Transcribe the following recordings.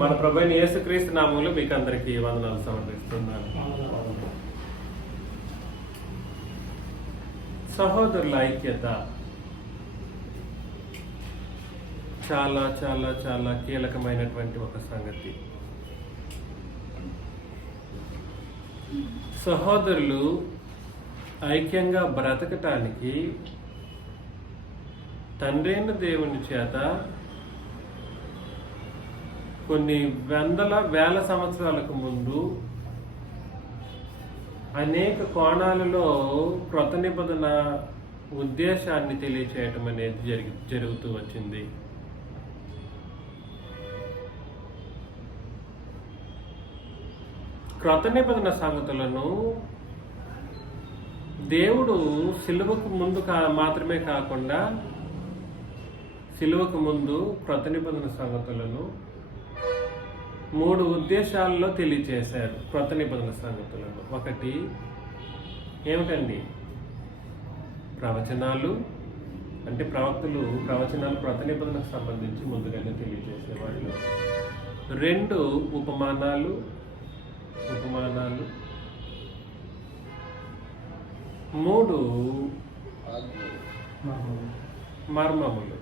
మన ప్రభువైన యేసుక్రీస్తు నామములో మీకు అందరికీ వందనాలు సమర్పిస్తున్నాను. సహోదరుల ఐక్యత చాలా చాలా చాలా కీలకమైనటువంటి ఒక సంగతి. సహోదరులు ఐక్యంగా బ్రతకటానికి తండ్రైన దేవుని చేత కొన్ని వేల సంవత్సరాలకు ముందు అనేక కోణాలలో క్రొత్త నిబంధన ఉద్దేశాన్ని తెలియచేయటం అనేది జరుగుతూ వచ్చింది. క్రొత్త నిబంధన సంగతులను దేవుడు సిలువకు ముందు మాత్రమే కాకుండా సిలువకు ముందు క్రొత్త నిబంధన సంగతులను 3 ఉద్దేశాల్లో తెలియచేశారు. క్రొత్త నిబంధన సంగతులను ఒకటి ఏమిటండి? ప్రవచనాలు, అంటే ప్రవక్తలు ప్రవచనాలు క్రొత్త నిబంధనకు సంబంధించి ముందుగానే తెలియజేసేవాళ్ళు. 2 ఉపమానాలు 3 మర్మములు.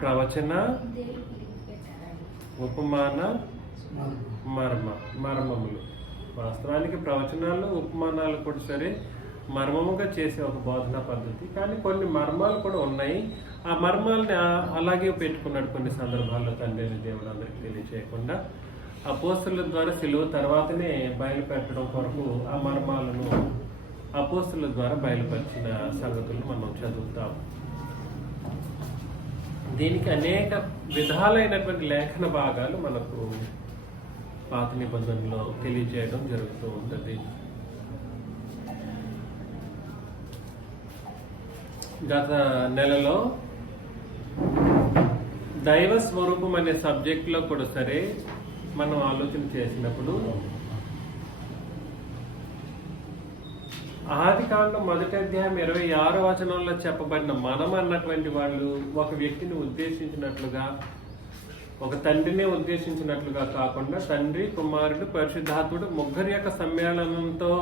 ప్రవచన, ఉపమాన, మర్మములు. వాస్తవానికి ప్రవచనాలు ఉపమానాలు కూడా సరే మర్మముగా చేసే ఒక బోధనా పద్ధతి, కానీ కొన్ని మర్మాలు కూడా ఉన్నాయి. ఆ మర్మాలని అలాగే పెట్టుకున్నాడు కొన్ని సందర్భాల్లో తండ్రి దేవుడు అందరికీ తెలియచేయకుండా. అపోస్తలుల ద్వారా సిలువ తర్వాతనే బయలుపెట్టడం కొరకు ఆ మర్మాలను అపోస్తలుల ద్వారా బయలుపరిచిన సంగతులను మనం చదువుతాం. దీనికి అనేక విధాలైనటువంటి లేఖన భాగాలు మనకు పాత నిబంధనలో తెలియజేయడం జరుగుతూ ఉంటుంది. గత నెలలో దైవ స్వరూపం అనే సబ్జెక్ట్లో కూడా సరే మనం ఆలోచన చేసినప్పుడు ఆదికాండం 1వ అధ్యాయం 26వ వచనంలో చెప్పబడిన మనం అన్నటువంటి వాళ్ళు ఒక వ్యక్తిని ఉద్దేశించినట్లుగా, ఒక తండ్రినే ఉద్దేశించినట్లుగా కాకుండా తండ్రి, కుమారుడు, పరిశుద్ధాత్ముడు ముగ్గురి యొక్క సమ్మేళనంతో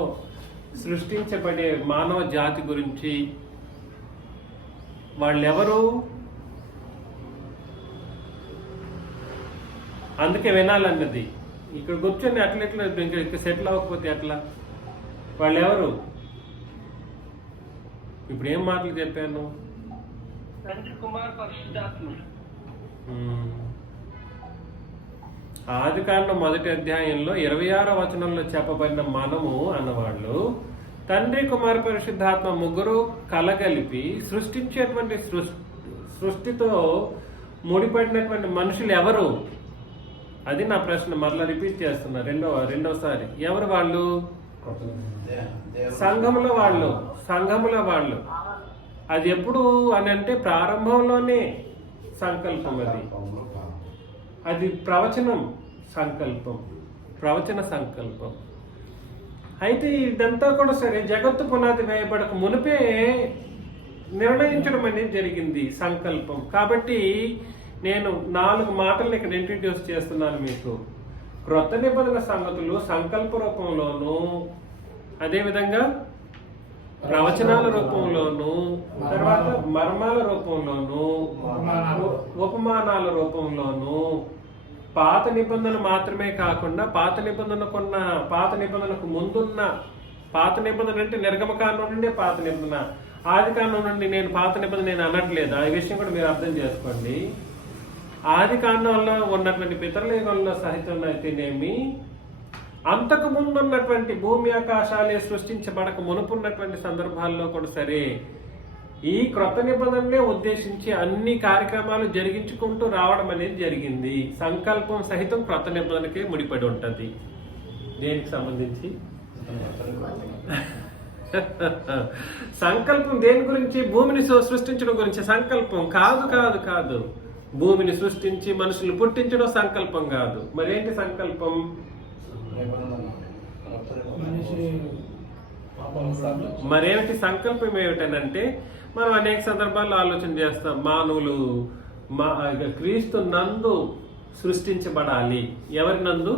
సృష్టించబడే మానవ జాతి గురించి, వాళ్ళెవరు, అందుకే వినాలన్నది. ఇక్కడ కూర్చొని అట్లెట్లా ఇంకా సెటిల్ అవ్వకపోతే ఎట్లా? వాళ్ళెవరు? ఇప్పుడు ఏం మాటలు చెప్పాను? ఆదికాండం 1వ అధ్యాయంలో 26వ వచనంలో చెప్పబడిన మనము అన్నవాళ్ళు తండ్రి, కుమార, పరిశుద్ధాత్మ ముగ్గురు కలగలిపి సృష్టించేటువంటి సృష్టితో ముడిపడినటువంటి మనుషులు ఎవరు? అది నా ప్రశ్న. మరలా రిపీట్ చేస్తున్నా రెండవసారి. ఎవరు వాళ్ళు? సంఘముల వాళ్ళు. అది ఎప్పుడు అని అంటే ప్రారంభంలోనే సంకల్పం. అది ప్రవచన సంకల్పం. అయితే ఇదంతా కూడా సరే జగత్తు పునాది వేయబడక మునిపే నిర్ణయించడం అనేది జరిగింది సంకల్పం. కాబట్టి నేను 4 మాటలను ఇక్కడ ఇంట్రడ్యూస్ చేస్తున్నాను మీకు. క్రొత్త నిబంధన సంగతులు సంకల్ప రూపంలోను, అదేవిధంగా ప్రవచనాల రూపంలోను, తర్వాత మర్మాల రూపంలోను, ఉపమానాల రూపంలోను, పాత నిబంధన మాత్రమే కాకుండా పాత నిబంధనకు ముందున్న పాత నిబంధన అంటే నిర్గమకాండం నుండి పాత నిబంధన, ఆదికాండం నుండి నేను పాత నిబంధన నేను అనట్లేదు. ఆ విషయం కూడా మీరు అర్థం చేసుకోండి. ఆదికాండంలో ఉన్నటువంటి పితరుల యుగంలో సహితం అయితేనేమి, అంతకు ముందు ఉన్నటువంటి భూమి ఆకాశాలే సృష్టించబడక మునుపున్నటువంటి సందర్భాల్లో కూడా సరే ఈ క్రొత్త నిబంధననే ఉద్దేశించి అన్ని కార్యక్రమాలు జరిగించుకుంటూ రావడం అనేది జరిగింది. సంకల్పం సహితం క్రొత్త నిబంధనకే ముడిపడి ఉంటుంది. దేనికి సంబంధించి? సంకల్పం దేని గురించి? భూమిని సృష్టించడం గురించి సంకల్పం. కాదు. భూమిని సృష్టించి మనుషులు పుట్టించడం సంకల్పం కాదు. మరేంటి సంకల్పం? మరేమిటి సంకల్పం? ఏమిటనంటే మనం అనేక సందర్భాల్లో ఆలోచన చేస్తాం. మానవులు క్రీస్తు నందు సృష్టించబడాలి. ఎవరి నందు?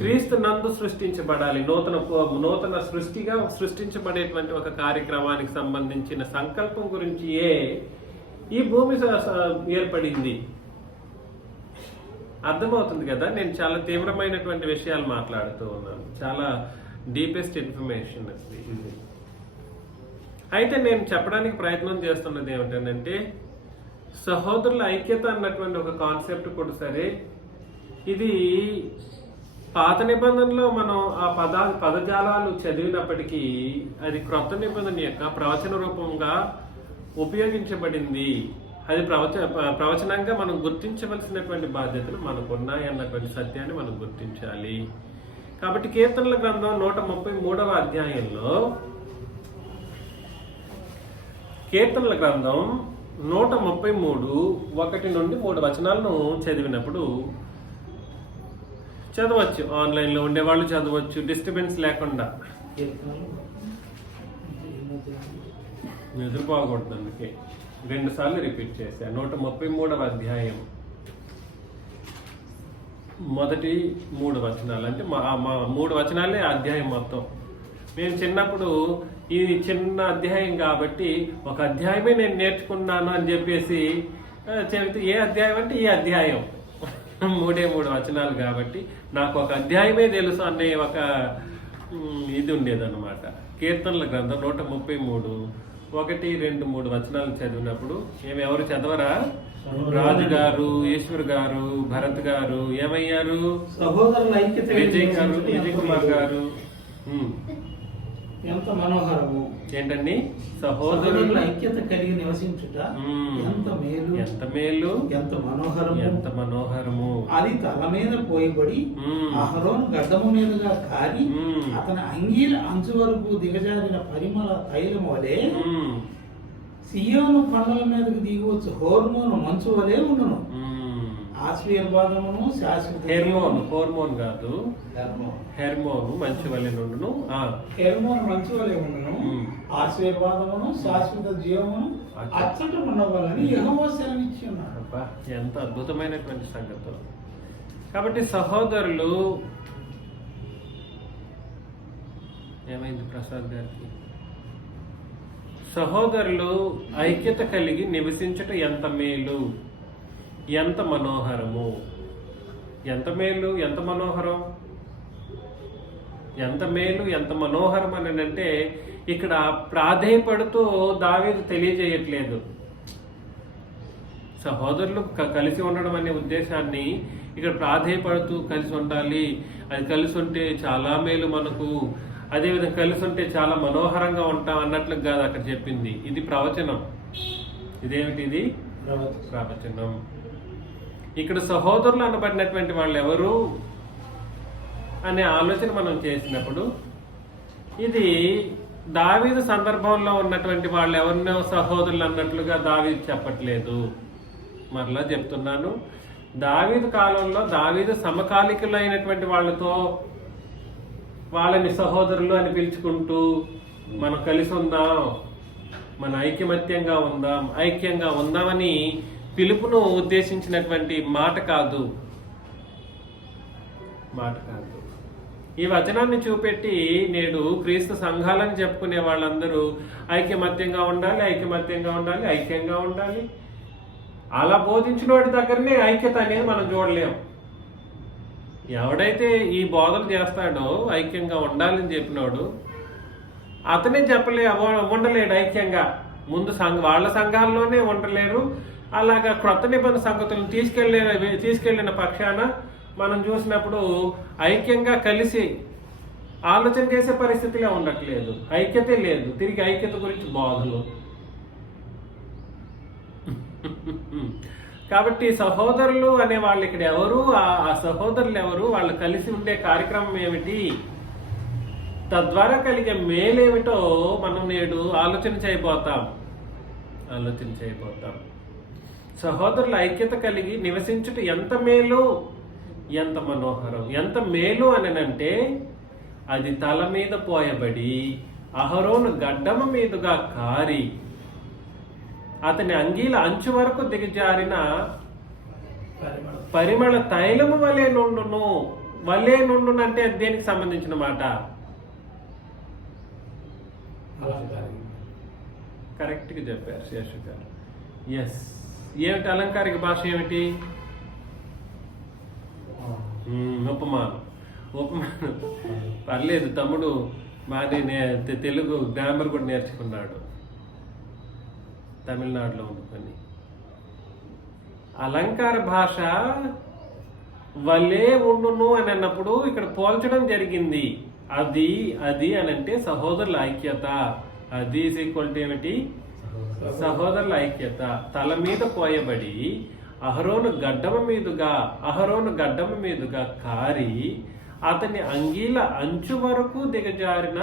క్రీస్తు నందు సృష్టించబడాలి. నూతన సృష్టిగా సృష్టించబడేటువంటి ఒక కార్యక్రమానికి సంబంధించిన సంకల్పం గురించియే ఈ భూమి ఏర్పడింది. అర్థమవుతుంది కదా, నేను చాలా తీవ్రమైనటువంటి విషయాలు మాట్లాడుతూ ఉన్నాను. చాలా డీపెస్ట్ ఇన్ఫర్మేషన్ ఇది. అయితే నేను చెప్పడానికి ప్రయత్నం చేస్తున్నది ఏమిటంటే, సహోదరుల ఐక్యత అన్నటువంటి ఒక కాన్సెప్ట్ కూడా సరే, ఇది పాత నిబంధనలో మనం ఆ పదజాలాలు చదివినప్పటికీ అది క్రొత్త నిబంధన యొక్క ప్రవచన రూపంగా ఉపయోగించబడింది. అది ప్రవచనంగా మనం గుర్తించవలసినటువంటి బాధ్యతలు మనకు ఉన్నాయి అన్నటువంటి సత్యాన్ని మనం గుర్తించాలి. కాబట్టి కీర్తనల గ్రంథం 133వ అధ్యాయంలో, కీర్తనల గ్రంథం 133 1 నుండి 3 వచనాలను చదివినప్పుడు చదవచ్చు. ఆన్లైన్లో ఉండేవాళ్ళు చదవచ్చు, డిస్టర్బెన్స్ లేకుండా. నిద్రపోకూడదు, అందుకే 2 సార్లు రిపీట్ చేశాను. 133వ అధ్యాయం మొదటి 3 వచనాలు, అంటే మా 3 వచనాలే అధ్యాయం మొత్తం. నేను చిన్నప్పుడు ఇది చిన్న అధ్యాయం కాబట్టి ఒక అధ్యాయమే నేను నేర్చుకున్నాను అని చెప్పేసి చెబితే, ఏ అధ్యాయం అంటే ఈ అధ్యాయం 3 వచనాలు కాబట్టి నాకు ఒక అధ్యాయమే తెలుసు అనే ఒక ఇది ఉండేదన్నమాట. కీర్తనల గ్రంథం 133 1, 2, 3 వచనాలు చదివినప్పుడు ఎవరు చదవరా? రాజు గారు, ఈశ్వర్ గారు, భరత్ గారు ఏమయ్యారు? సహోదరుల ఐక్యత, విజయ్ కుమార్ గారు. ఎంత మనోహరము. ఏంటండి? సహోదరుల ఐక్యత కలిగి నివసించుట ఎంత మేలు, ఎంత మేలు, ఎంత మనోహరము, ఎంత మనోహరము. అది తల మీద పోయబడి అహరోను గడ్డము మీదుగా కారి అతని అంగీల అంచు వరకు దిగజారిన పరిమళ తైలం వలె సియోను కొండల మీదకి దిగవచ్చు హోర్మోను మంచు వలె ఉండును. ఆశీర్వాదమును శాశ్వత, హోర్మోన్ కాదు, హెర్మోను మంచి వలె నుండును. హెర్మోన్ మంచి వలె ఉండును. ఆశీర్వాదమును శాశ్వత జీవమును అచ్చట ఉండవాలని యెహోవా సెలవిచ్చి ఉన్నాడు. ఎంత అద్భుతమైనటువంటి సంగతులు. కాబట్టి సహోదరులు, ఏమైంది ప్రసాద్ గారికి? సహోదరులు ఐక్యత కలిగి నివసించట ఎంత మేలు, ఎంత మనోహరము. ఎంత మేలు, ఎంత మనోహరం, ఎంత మేలు, ఎంత మనోహరం అని అంటే ఇక్కడ ప్రాధేయపడుతూ దావీదు తెలియజేయట్లేదు. సహోదరులు కలిసి ఉండడం అనే ఉద్దేశాన్ని ఇక్కడ ప్రాధేయపడుతూ కలిసి ఉండాలి, అది కలిసి ఉంటే చాలా మేలు మనకు, అదేవిధంగా కలిసి ఉంటే చాలా మనోహరంగా ఉంటాం అన్నట్లు కాదు అక్కడ చెప్పింది. ఇది ప్రవచనం. ఇదేమిటి? ఇది ప్రవచనం. ఇక్కడ సహోదరులు అనబడినటువంటి వాళ్ళు ఎవరు అనే ఆలోచన మనం చేసినప్పుడు, ఇది దావీదు సందర్భంలో ఉన్నటువంటి వాళ్ళు ఎవరినో సహోదరులు అన్నట్లుగా దావీదు చెప్పట్లేదు. మరలా చెప్తున్నాను, దావీదు కాలంలో దావీదు సమకాలికులైనటువంటి వాళ్ళతో వాళ్ళని సహోదరులు అని పిలుచుకుంటూ మనం కలిసి ఉందాం, మన ఐకమత్యంగా ఉందామని పిలుపును ఉద్దేశించినటువంటి మాట కాదు. ఈ వచనాన్ని చూపెట్టి నేడు క్రీస్తు సంఘాలని చెప్పుకునే వాళ్ళందరూ ఐకమత్యంగా ఉండాలి. అలా బోధించిన వాడి దగ్గరనే ఐక్యత అనేది మనం చూడలేం. ఎవడైతే ఈ బోధలు చేస్తాడో ఐక్యంగా ఉండాలని చెప్పినోడు అతనే ఉండలేడు ఐక్యంగా. ముందు వాళ్ళ సంఘాల్లోనే ఉండలేరు. అలాగా క్రొత్త నిబంధన సంగతులను తీసుకెళ్లిన పక్షాన మనం చూసినప్పుడు ఐక్యంగా కలిసి ఆలోచన చేసే పరిస్థితిలో ఉండట్లేదు, ఐక్యతే లేదు. తిరిగి ఐక్యత గురించి బోధలు. కాబట్టి సహోదరులు అనే వాళ్ళు ఇక్కడ ఎవరు, ఆ సహోదరులు ఎవరు, వాళ్ళు కలిసి ఉండే కార్యక్రమం ఏమిటి, తద్వారా కలిగే మేలేమిటో మనం నేడు ఆలోచన చేయబోతాం. సహోదరుల ఐక్యత కలిగి నివసించుట ఎంత మేలు, ఎంత మనోహరం. ఎంత మేలు అనంటే అది తల మీద పోయబడి అహరోను గడ్డమ మీదుగా కారి అతని అంగీల అంచు వరకు దిగజారిన పరిమళ తైలము వలె నుండును. వలె నుండును అంటే అది దేనికి సంబంధించిన మాట? కరెక్ట్గా చెప్పారు శేషు గారు. ఎస్, ఏమిటి అలంకారిక భాష ఏమిటి? ఉపమానం. ఉపమానం పర్లేదు, తమ్ముడు బాగా తెలుగు గ్రామర్ కూడా నేర్చుకున్నాడు తమిళనాడులో ఉండుకొని. అలంకార భాష వలే ఉండును అని అన్నప్పుడు ఇక్కడ పోల్చడం జరిగింది. అది అది అని అంటే సహోదరుల ఐక్యత. అది ఈక్వల్ టు ఏమిటి? సహోదరుల ఐక్యత. తల మీద పోయబడి అహరోను గడ్డము మీదుగా కారి అతని అంగీల అంచు వరకు దిగజారిన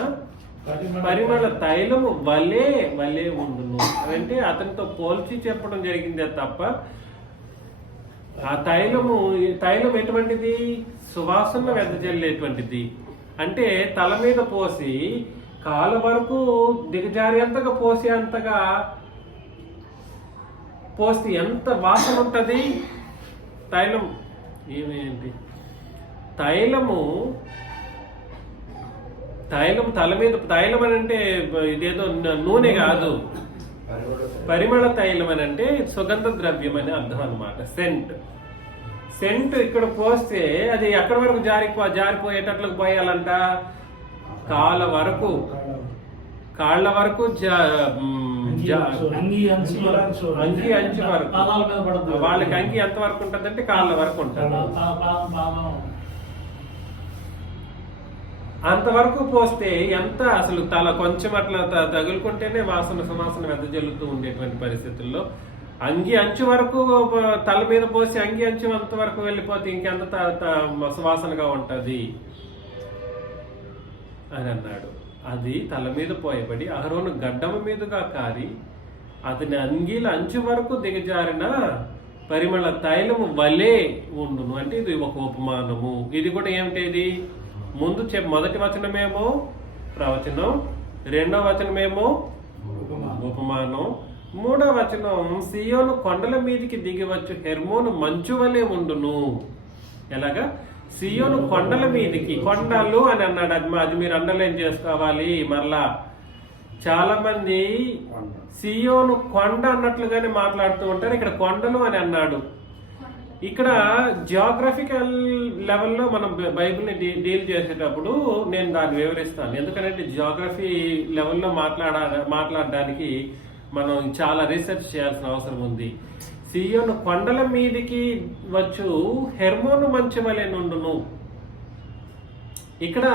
పరిమళ తైలము వలే ఉండును అంటే అతనితో పోల్చి చెప్పడం జరిగిందే తప్ప ఆ తైలం ఎటువంటిది? సువాసన వెదజల్లేటువంటిది. అంటే తల మీద పోసి కాళ్ళ వరకు దిగజారేంతగా పోసేంతగా పోస్తే ఎంత వాసన ఉంటది తైలం. ఏమేంటి తైలము తల మీద తైలం అని అంటే ఇదేదో నూనె కాదు. పరిమళ తైలం అని అంటే సుగంధ ద్రవ్యం అని అర్థం అన్నమాట. సెంట్ ఇక్కడ పోస్తే అది ఎక్కడి వరకు జారిపోయేటట్లకు పోయాలంట? కాళ్ళ వరకు అంగి అంచు వరకు. వాళ్ళకి అంగి ఎంత వరకు ఉంటుంది అంటే కాళ్ళ వరకు ఉంటుంది. అంతవరకు పోస్తే ఎంత అసలు తల కొంచెం అట్లా తగులుకుంటేనే సువాసన వెదజల్లుతూ ఉండేటువంటి పరిస్థితుల్లో అంగి అంచు వరకు తల మీద పోసి అంగి అంచు అంత వరకు వెళ్ళిపోతే ఇంకెంత సువాసనగా ఉంటది అని అన్నాడు. అది తల మీద పోయబడి అహరోను గడ్డము మీదుగా కారి అతని అంగీల అంచు వరకు దిగజారిన పరిమళ తైలము వలే ఉండును అంటే ఇది ఒక ఉపమానము. ఇది కూడా ఏమిటేది? ముందు మొదటి వచనమేమో ప్రవచనం, రెండవ వచనమేమో ఉపమానం, మూడవ వచనం సియోను కొండల మీదికి దిగివచ్చు హెర్మోను మంచు వలె ఉండును. ఎలాగా? సియోను కొండల మీదికి, కొండలు అని అన్నాడు. అది మీరు అండర్లైన్ చేసుకోవాలి. మరలా చాలా మంది సియోను కొండ అన్నట్లుగానే మాట్లాడుతూ ఉంటారు. ఇక్కడ కొండలు అని అన్నాడు. ఇక్కడ జియోగ్రఫికల్ లెవెల్లో మనం బైబిల్ని డీల్ చేసేటప్పుడు నేను దాన్ని వివరిస్తాను. ఎందుకంటే జియోగ్రఫీ లెవెల్లో మాట్లాడడానికి మనం చాలా రీసెర్చ్ చేయాల్సిన అవసరం ఉంది. సియోను కొండల మీదికి వచ్చు హెర్మోను మంచు వలె నుండును. ఇక్కడ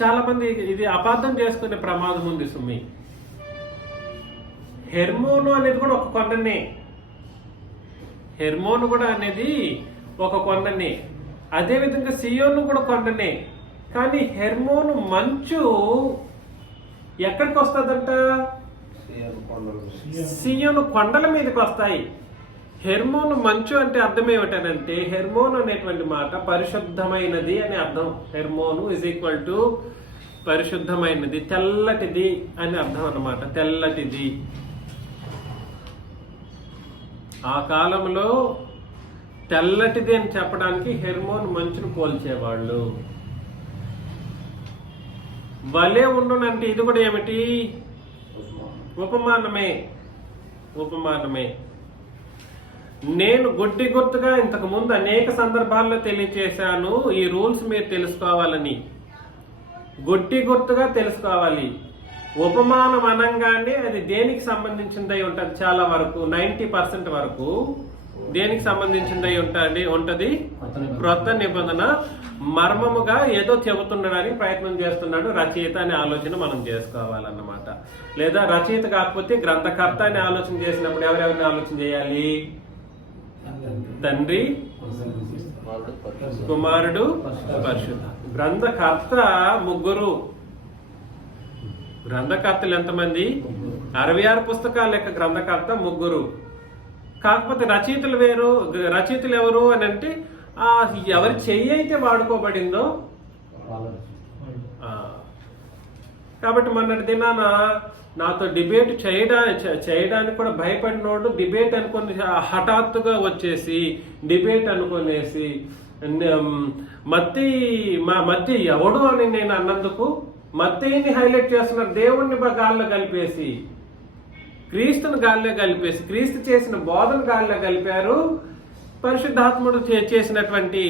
చాలా మంది ఇది అపార్థం చేసుకునే ప్రమాదం ఉంది సుమి. హెర్మోను అనేది కూడా ఒక కొండనే. హెర్మోను కూడా అనేది ఒక కొండనే. అదేవిధంగా సియోను కూడా కొండనే. కానీ హెర్మోను మంచు ఎక్కడికి వస్తుందంట? సియోను కొండల మీదకి వస్తాయి. హెర్మోను మంచు అంటే అర్థం ఏమిటనంటే హెర్మోను అనేటువంటి మాట పరిశుద్ధమైనది అని అర్థం. హెర్మోను ఈజ్ ఈక్వల్ టు పరిశుద్ధమైనది, తెల్లటిది అని అర్థం అన్నమాట. తెల్లటిది. ఆ కాలంలో తెల్లటిది అని చెప్పడానికి హెర్మోన్ మంచును పోల్చేవాళ్ళు. వలే ఉండునంటే ఇది కూడా ఏమిటి? ఉపమానమే. నేను గుర్తుగా ఇంతకు ముందు అనేక సందర్భాల్లో తెలియచేశాను. ఈ రూల్స్ మీరు తెలుసుకోవాలని. గుర్తుగా తెలుసుకోవాలి. ఉపమానం అనగానే అది దేనికి సంబంధించిందై ఉంటుంది? చాలా వరకు 90% వరకు దేనికి సంబంధించిందై ఉంటది? క్రొత్త నిబంధన మర్మముగా ఏదో చెబుతుండడానికి ప్రయత్నం చేస్తున్నాడు రచయిత అనే ఆలోచన మనం చేసుకోవాలన్నమాట. లేదా రచయిత కాకపోతే గ్రంథకర్త అనే ఆలోచన చేసినప్పుడు ఎవరెవరిని ఆలోచన చేయాలి? తండ్రి, కుమారుడు, పరిశుద్ధ. గ్రంథకర్త ముగ్గురు. గ్రంథకర్తలు ఎంతమంది? 66 పుస్తకాల లెక్క గ్రంథకర్త ముగ్గురు. కాకపోతే రచయితలు వేరు. రచయితలు ఎవరు అని అంటే ఎవరి చెయ్యి అయితే వాడుకోబడిందో. కాబట్టి మొన్నటి దినాన నాతో డిబేట్ చేయడానికి కూడా భయపడినోడు డిబేట్ అనుకుని హఠాత్తుగా వచ్చేసి డిబేట్ అనుకునేసి మత్తి ఎవడు అని నేను అన్నందుకు మత్తయిని హైలైట్ చేస్తున్నారు. దేవుణ్ణి గాల్లో కలిపేసి, క్రీస్తుని గాల్లో కలిపేసి, క్రీస్తు చేసిన బోధన గాల్లో కలిపారు. పరిశుద్ధాత్ముడు చేసినటువంటి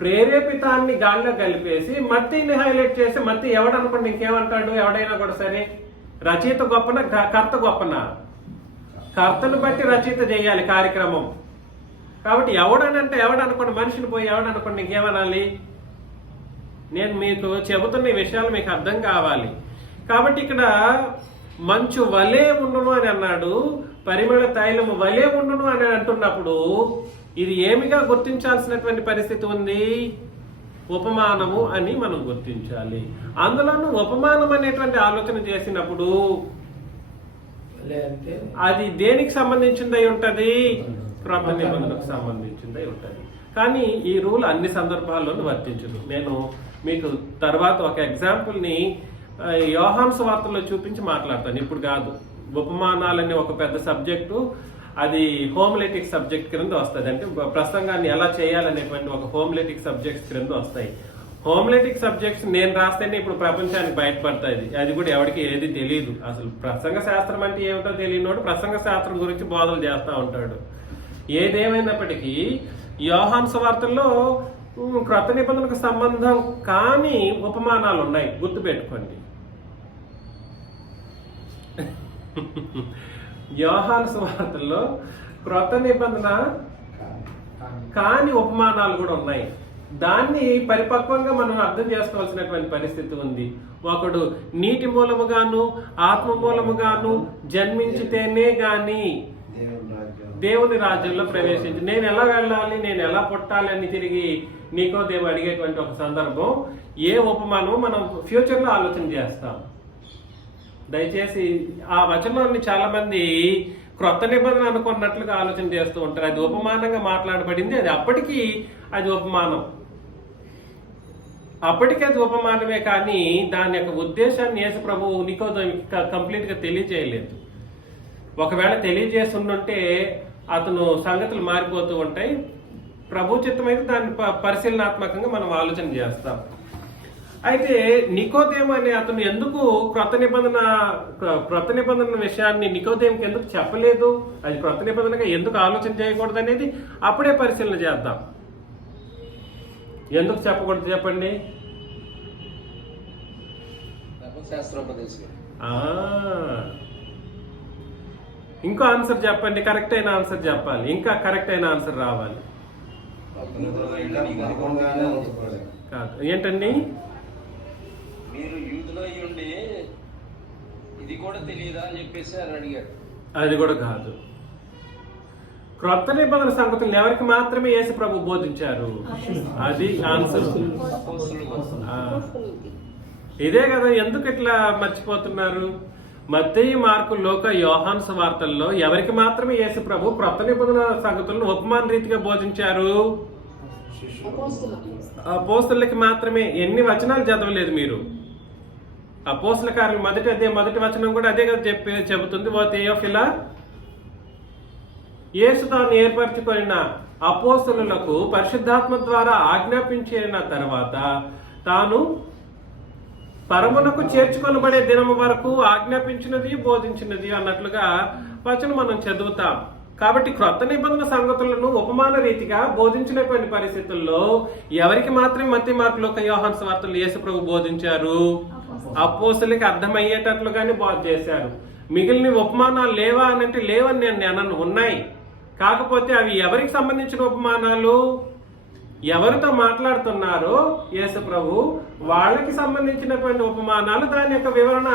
ప్రేరేపితాన్ని గాల్లో కలిపేసి మత్తయిని హైలైట్ చేసి, మత్తి ఎవడనుకోండి ఇంకేమంటాడు? ఎవడైనా కూడా సరే, రచయిత గొప్పన కర్త గొప్పన? కర్తను బట్టి రచయిత చేయాలి కార్యక్రమం. కాబట్టి ఎవడనంటే ఎవడనుకోండి, మనిషిని పోయి ఎవడనుకోండి ఇంకేమనాలి? నేను మీకు చెబుతున్న ఈ విషయాలు మీకు అర్థం కావాలి. కాబట్టి ఇక్కడ మంచు వలే ఉండును అని అన్నాడు, పరిమళ తైలము వలే ఉండును అని అంటున్నప్పుడు ఇది ఏమిగా గుర్తించాల్సినటువంటి పరిస్థితి ఉంది? ఉపమానము అని మనం గుర్తించాలి. అందులోనూ ఉపమానం అనేటువంటి ఆలోచన చేసినప్పుడు అది దేనికి సంబంధించిందై ఉంటది? క్రొత్త నిబంధనకు సంబంధించిందై ఉంటది. కానీ ఈ రూల్ అన్ని సందర్భాల్లోనూ వర్తించదు. నేను మీకు తర్వాత ఒక ఎగ్జాంపుల్ని యోహాను సువార్తలో చూపించి మాట్లాడతాను, ఇప్పుడు కాదు. ఉపమానాలని ఒక పెద్ద సబ్జెక్టు, అది హోమిలెటిక్ సబ్జెక్ట్ క్రింద వస్తుంది. అంటే ప్రసంగాన్ని ఎలా చేయాలనేటువంటి ఒక హోమిలెటిక్ సబ్జెక్ట్స్ క్రింద వస్తాయి. హోమిలెటిక్ సబ్జెక్ట్స్ నేను రాస్తేనే ఇప్పుడు ప్రపంచానికి బయటపడతాయి. అది కూడా ఎవరికి ఏది తెలియదు. అసలు ప్రసంగ శాస్త్రం అంటే ఏమిటో తెలియనోడు ప్రసంగ శాస్త్రం గురించి బోధలు చేస్తూ ఉంటాడు. ఏదేమైనప్పటికీ యోహాను సువార్తల్లో క్రొత్త నిబంధనకు సంబంధం కాని ఉపమానాలు ఉన్నాయి, గుర్తుపెట్టుకోండి. యోహాను సువార్తల్లో క్రొత్త నిబంధన కాని ఉపమానాలు కూడా ఉన్నాయి. దాన్ని పరిపక్వంగా మనం అర్థం చేసుకోవాల్సినటువంటి పరిస్థితి ఉంది. ఒకడు నీటి మూలముగాను ఆత్మ మూలముగాను జన్మించితేనే గాని దేవుని రాజ్యంలో ప్రవేశించి, నేను ఎలా వెళ్ళాలి, నేను ఎలా పుట్టాలి అని తిరిగి నికోదేము అడిగేటువంటి ఒక సందర్భం. ఏ ఉపమానం మనం ఫ్యూచర్లో ఆలోచన చేస్తాం. దయచేసి ఆ వచనాన్ని చాలా మంది క్రొత్త నిబంధన అనుకున్నట్లుగా ఆలోచన చేస్తూ ఉంటారు. అది ఉపమానంగా మాట్లాడబడింది. అది అప్పటికి అది ఉపమానం, అప్పటికి అది ఉపమానమే. కానీ దాని యొక్క ఉద్దేశాన్ని యేసు ప్రభువు నికోదేముకి కంప్లీట్ గా తెలియజేయలేదు. ఒకవేళ తెలియజేస్తుంటే అతను సంగతులు మారిపోతూ ఉంటాయి. ప్రభు చిత్తమైతే దాన్ని పరిశీలనాత్మకంగా మనం ఆలోచన చేస్తాం. అయితే నికోదేము అనే అతను ఎందుకు క్రొత్త నిబంధన విషయాన్ని నికోదేముకి ఎందుకు చెప్పలేదు, అది క్రొత్త నిబంధనగా ఎందుకు ఆలోచన చేయకూడదు అనేది అప్పుడే పరిశీలన చేద్దాం. ఎందుకు చెప్పకూడదు చెప్పండి? ఇంకో ఆన్సర్ చెప్పండి. కరెక్ట్ అయిన ఆన్సర్ చెప్పాలి, ఇంకా కరెక్ట్ అయిన ఆన్సర్ రావాలి. కాదు ఏంటండి? మీరు యూత్లో ఉండి ఇది కూడా తెలియదా అని చెప్పేసి అని అడిగారు. అది కూడా కాదు. క్రొత్త నిబంధన సంగతులు ఎవరికి మాత్రమే యేసు ప్రభు బోధించారు, అది ఆన్సర్. ఇదే కదా, ఎందుకు ఇట్లా మర్చిపోతున్నారు? మత్తయి, మార్కు, లూకా, యోహాను సువార్తల్లో ఎవరికి మాత్రమే యేసు ప్రభు క్రొత్త నిబంధన సంగతులను ఉపమాన రీతిగా బోధించారు? అపోస్తలులకి మాత్రమే. ఎన్ని వచనాలు చదవలేదు మీరు? అపోస్తల కార్యం మొదటి వచనం కూడా అదే కదా చెబుతుంది. ఓ థియోఫిలా, యేసు తాను ఏర్పరచుకొనిన అపోస్తలులకు పరిశుద్ధాత్మ ద్వారా ఆజ్ఞాపించిన తర్వాత తాను పరమునకు చేర్చుకొనబడే దినము వరకు ఆజ్ఞాపించినది బోధించినది అన్నట్లుగా వచనం మనం చదువుతాం. కాబట్టి క్రొత్త నిబంధన సంగతులను ఉపమాన రీతిగా బోధించినటువంటి పరిస్థితుల్లో ఎవరికి మాత్రమే మత్తయి, మార్కు, లూకా, యోహాను సువార్తలు యేసు ప్రభు బోధించారు? అపోస్తలులకి అర్థమయ్యేటట్లుగానే బోధ చేశారు. మిగిలిన ఉపమానాలు లేవా అని అంటే లేవని నేను అనను, ఉన్నాయి. కాకపోతే అవి ఎవరికి సంబంధించిన ఉపమానాలు? ఎవరితో మాట్లాడుతున్నారో యేసు ప్రభు వాళ్ళకి సంబంధించినటువంటి ఉపమానాలు, దాని యొక్క వివరణ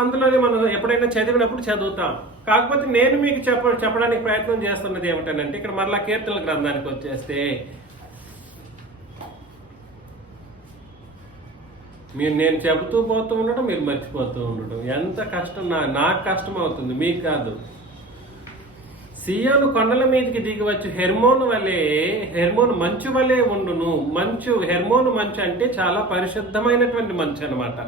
అందులోనే మనం ఎప్పుడైనా చదివినప్పుడు చదువుతాం. కాకపోతే నేను మీకు చెప్పడానికి ప్రయత్నం చేస్తున్నది ఏమిటంటే, ఇక్కడ మరలా కీర్తనల గ్రంథానికి వచ్చేస్తే నేను చెబుతూ పోతూ ఉండటం, మీరు మర్చిపోతూ ఉండటం ఎంత కష్టం. నాకు కష్టం అవుతుంది, మీకు కాదు. సియోను కొండల మీదకి దిగి వచ్చి హెర్మోను మంచు వలె ఉండును. హెర్మోను మంచు అంటే చాలా పరిశుద్ధమైనటువంటి మంచు అన్నమాట.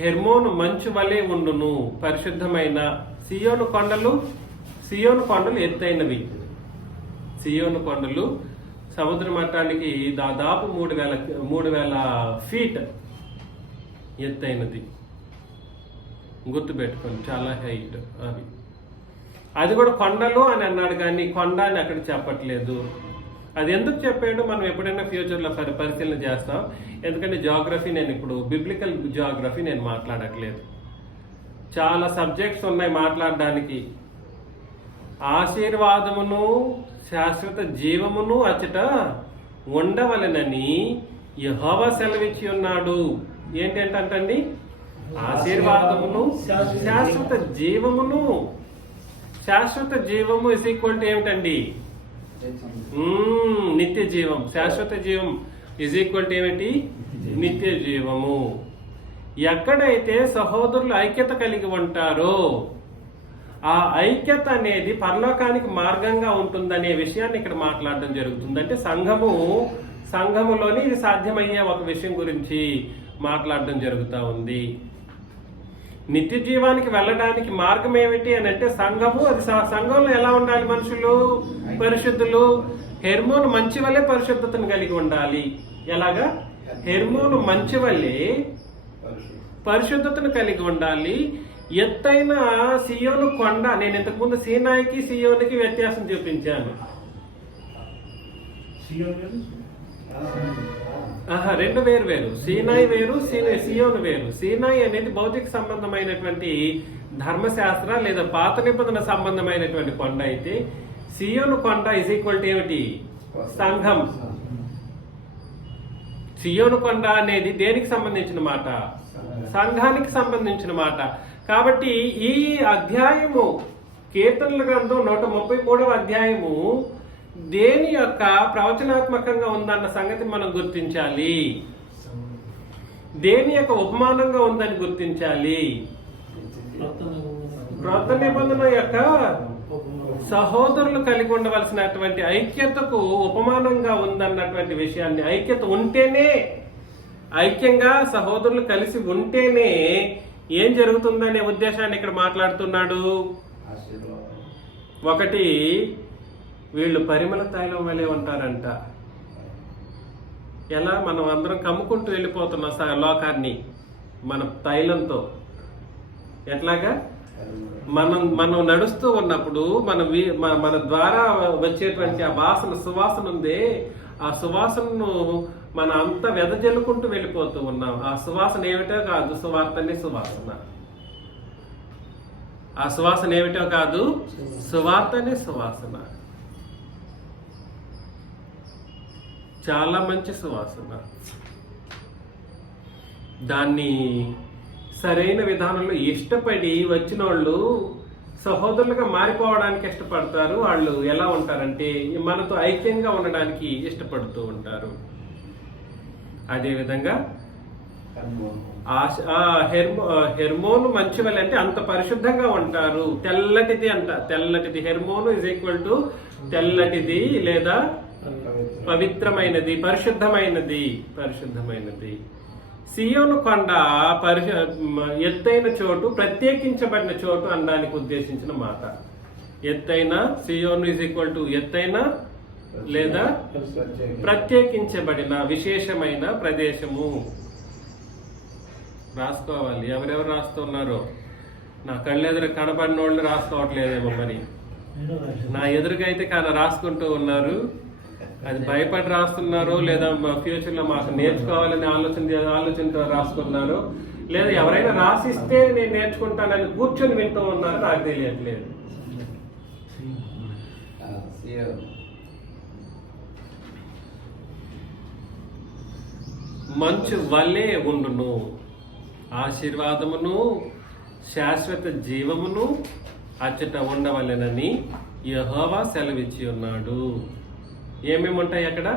హెర్మోను మంచు వలె ఉండును, పరిశుద్ధమైన. సియోను కొండలు ఎత్తైనవి. సియోను కొండలు సముద్ర మట్టానికి దాదాపు 3,000 ఫీట్ ఎత్తైనది. గుర్తుపెట్టుకోండి, చాలా హైట్ అవి. అది కూడా కొండలు అని అన్నాడు కానీ కొండ అని అక్కడ చెప్పట్లేదు. అది ఎందుకు చెప్పాడో మనం ఎప్పుడైనా ఫ్యూచర్లో పరిశీలన చేస్తాం. ఎందుకంటే జాగ్రఫీ, నేను ఇప్పుడు బిబ్లికల్ జాగ్రఫీ నేను మాట్లాడట్లేదు. చాలా సబ్జెక్ట్స్ ఉన్నాయి మాట్లాడడానికి. ఆశీర్వాదమును శాశ్వత జీవమును అచ్చట ఉండవలెనని యెహోవా సెలవిచ్చి ఉన్నాడు. ఏంటంటండి? ఆశీర్వాదమును శాశ్వత జీవమును. శాశ్వత జీవము ఇస్ ఈక్వల్ టు ఏమిటండి? నిత్య జీవం. శాశ్వత జీవం ఇస్ ఈక్వల్ టు ఏమిటి? నిత్య జీవము. ఎక్కడైతే సహోదరులు ఐక్యత కలిగి ఉంటారో ఆ ఐక్యత అనేది పరలోకానికి మార్గంగా ఉంటుందనే విషయాన్ని ఇక్కడ మాట్లాడడం జరుగుతుంది. అంటే సంఘములోని ఇది సాధ్యమయ్యే ఒక విషయం గురించి మాట్లాడడం జరుగుతూ ఉంది. నిత్య జీవానికి వెళ్ళడానికి మార్గం ఏమిటి అని అంటే సంఘము. అది సంఘంలో ఎలా ఉండాలి? మనుషులు పరిశుద్ధులు. హెర్మోను మంచి వల్లే పరిశుద్ధతను కలిగి ఉండాలి. ఎలాగా? హెర్మోను మంచి వల్లే పరిశుద్ధతను కలిగి ఉండాలి. ఎత్తైన సియోను కొండ, నేను ఇంతకుముందు సీనాయికి సియోనికి వ్యత్యాసం చూపించాను. రెండు వేరు. సీనాయి వేరు, సియోను వేరు. సీనాయి అనేది భౌతిక సంబంధమైనటువంటి ధర్మశాస్త్ర లేదా పాత నిబంధన సంబంధమైనటువంటి కొండ అయితే, సియోను కొండ ఇస్ ఈక్వల్ టు ఏమిటి? సంఘం. సియోను కొండ అనేది దేనికి సంబంధించిన మాట? సంఘానికి సంబంధించిన మాట. కాబట్టి ఈ అధ్యాయము, కీర్తనల గ్రంథం 133వ అధ్యాయము దేని యొక్క ప్రవచనాత్మకంగా ఉందన్న సంగతి మనం గుర్తించాలి. దేని యొక్క ఉపమానంగా ఉందని గుర్తించాలి. క్రొత్త నిబంధన యొక్క సహోదరులు కలిగి ఉండవలసినటువంటి ఐక్యతకు ఉపమానంగా ఉందన్నటువంటి విషయాన్ని, ఐక్యత ఉంటేనే, ఐక్యంగా సహోదరులు కలిసి ఉంటేనే ఏం జరుగుతుందనే ఉద్దేశాన్ని ఇక్కడ మాట్లాడుతున్నాడు. ఒకటి, వీళ్ళు పరిమళ తైలం వలె ఉంటారంట. ఎలా? మనం అందరం కమ్ముకుంటూ వెళ్ళిపోతున్నాం లోకాన్ని మన తైలంతో. ఎట్లాగా? మనం నడుస్తూ ఉన్నప్పుడు మన ద్వారా వచ్చేటువంటి ఆ సువాసన ఉందే, ఆ సువాసనను మన అంతా వెదజల్లుకుంటూ వెళ్ళిపోతూ ఉన్నాం. ఆ సువాసన ఏమిటో కాదు, సువార్తనే సువాసన. ఆ సువాసన ఏమిటో కాదు, సువార్తనే సువాసన. చాలా మంచి సువాసన. దాన్ని సరైన విధానంలో ఇష్టపడి వచ్చిన వాళ్ళు సహోదరులుగా మారిపోవడానికి ఇష్టపడతారు. వాళ్ళు ఎలా ఉంటారంటే మనతో ఐక్యంగా ఉండడానికి ఇష్టపడుతూ ఉంటారు. అదేవిధంగా హెర్మోను మంచి వల్ల అంటే అంత పరిశుద్ధంగా ఉంటారు. తెల్లటిది అంట, తెల్లటిది. హెర్మోను ఇజ్ ఈక్వల్ టు తెల్లటిది లేదా పవిత్రమైనది, పరిశుద్ధమైనది. సియోను కొండ ఎత్తైన చోటు, ప్రత్యేకించబడిన చోటు అనడానికి ఉద్దేశించిన మాట. ఎత్తైన, సియోను ఇజ్ ఈక్వల్ టు ఎత్తైన లేదా ప్రత్యేకించబడిన విశేషమైన ప్రదేశము. రాసుకోవాలి. ఎవరెవరు రాస్తున్నారో నా కళ్ళెదురు కనబడిన వాళ్ళు రాసుకోవట్లేదేమో మరి. నా ఎదురుగా అయితే రాసుకుంటూ ఉన్నారు. అది భయపడి రాస్తున్నారో లేదా ఫ్యూచర్లో మాకు నేర్చుకోవాలని ఆలోచనతో రాసుకున్నారు, లేదా ఎవరైనా రాసిస్తే నేను నేర్చుకుంటానని కూర్చొని వింటూ ఉన్నారు. నాకు తెలియట్లేదు. మంచు వల్లే ఉండును, ఆశీర్వాదమును శాశ్వత జీవమును అచ్చట ఉండవలెనని యెహోవా సెలవిచ్చి ఉన్నాడు. ఏమేమి ఉంటాయి అక్కడ?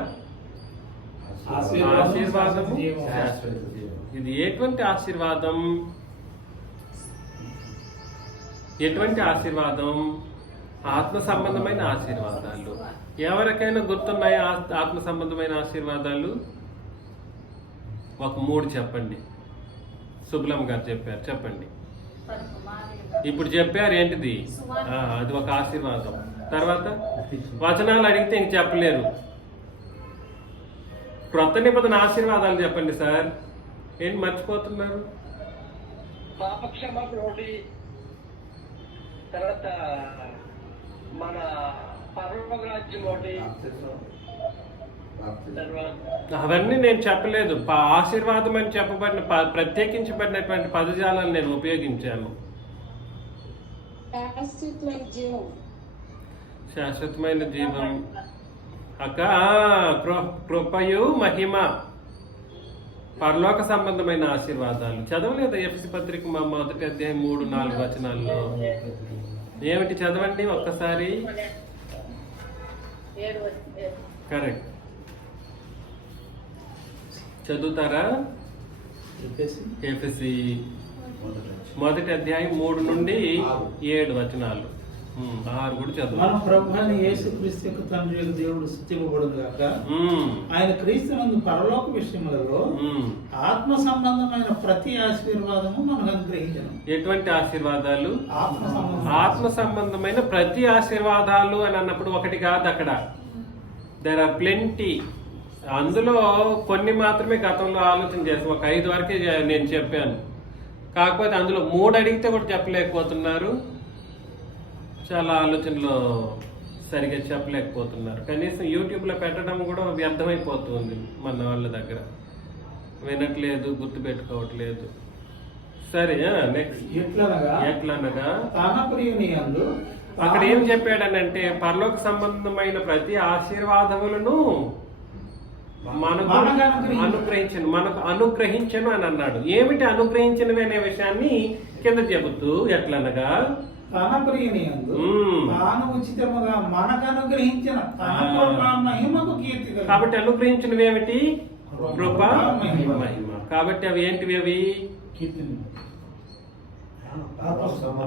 ఆశీర్వాదము, శాశ్వత జీవం. ఇది ఎటువంటి ఆశీర్వాదం? ఎటువంటి ఆశీర్వాదం? ఆత్మ సంబంధమైన ఆశీర్వాదాలు. ఎవరికైనా గుర్తున్నాయి ఆత్మ సంబంధమైన ఆశీర్వాదాలు? ఒక 3 చెప్పండి. సుబ్బలమ్మ గారు చెప్పారు, చెప్పండి. ఇప్పుడు చెప్పారు ఏంటిది? అది ఒక ఆశీర్వాదం. తర్వాత వచనాలు అడిగితే ఇంక చెప్పలేరు. క్రొత్త నిబంధన ఆశీర్వాదాలు చెప్పండి సార్. ఏంటి మర్చిపోతున్నారు? పాపక్షమాపణ ఒకటి, తర్వాత మన పరలోక రాజ్యం ఒకటి, తర్వాత అవన్నీ నేను చెప్పలేదు. ఆశీర్వాదం అని చెప్పబడిన ప్రత్యేకించబడినటువంటి పదజాలను నేను ఉపయోగించాను. శాశ్వతమైన జీవం అక్క, కృపయు మహిమ, పరలోక సంబంధమైన ఆశీర్వాదాలు. చదవలేదు ఎఫెసీ పత్రిక మొదటి అధ్యాయం 3-4 వచనాల్లో? ఏమిటి చదవండి ఒక్కసారి. కరెక్ట్, చదువుతారా? ఎఫెసీ మొదటి అధ్యాయం 3 నుండి 7 వచనాలు. 6 కూడా చదువు. మన ప్రభువైన యేసుక్రీస్తు యొక్క తండ్రి యొక్క దేవుడు స్తుతింపబడును గాక. ఆయన క్రీస్తునందు పరలోక విషయములలో ఆత్మ సంబంధమైన ప్రతి ఆశీర్వాదము మనకు అనుగ్రహించను. ఎటువంటి ఆశీర్వాదాలు? ఆత్మ సంబంధమైన ప్రతి ఆశీర్వాదాలు అని అన్నప్పుడు ఒకటి కాదు, అక్కడ దేర్ ఆర్ ప్లెంటీ. అందులో కొన్ని మాత్రమే గతంలో ఆలోచన చేస్తాం. ఒక 5 వరకే నేను చెప్పాను. కాకపోతే అందులో 3 అడిగితే కూడా చెప్పలేకపోతున్నారు. చాలా ఆలోచనలో సరిగా చెప్పలేకపోతున్నారు. కనీసం యూట్యూబ్లో పెట్టడం కూడా వ్యర్థమైపోతుంది మన వాళ్ళ దగ్గర. వినట్లేదు, గుర్తుపెట్టుకోవట్లేదు. సరే, నెక్స్ట్. ఎట్లనగా అక్కడ ఏం చెప్పాడనంటే పరలోక సంబంధమైన ప్రతి ఆశీర్వాదములను మనకు అనుగ్రహించను అని అన్నాడు. ఏమిటి అనుగ్రహించినవి అనే విషయాన్ని కింద చెబుతూ ఎట్లనగా తన ప్రియుని యందు తాను ఉచితముగా మనకు అనుగ్రహించిన తన కృప మహిమకు కీర్తి. కాబట్టి అనుగ్రహించినవి ఏమిటి? కృప మహిమ. కాబట్టి అవి ఏంటివి? అవి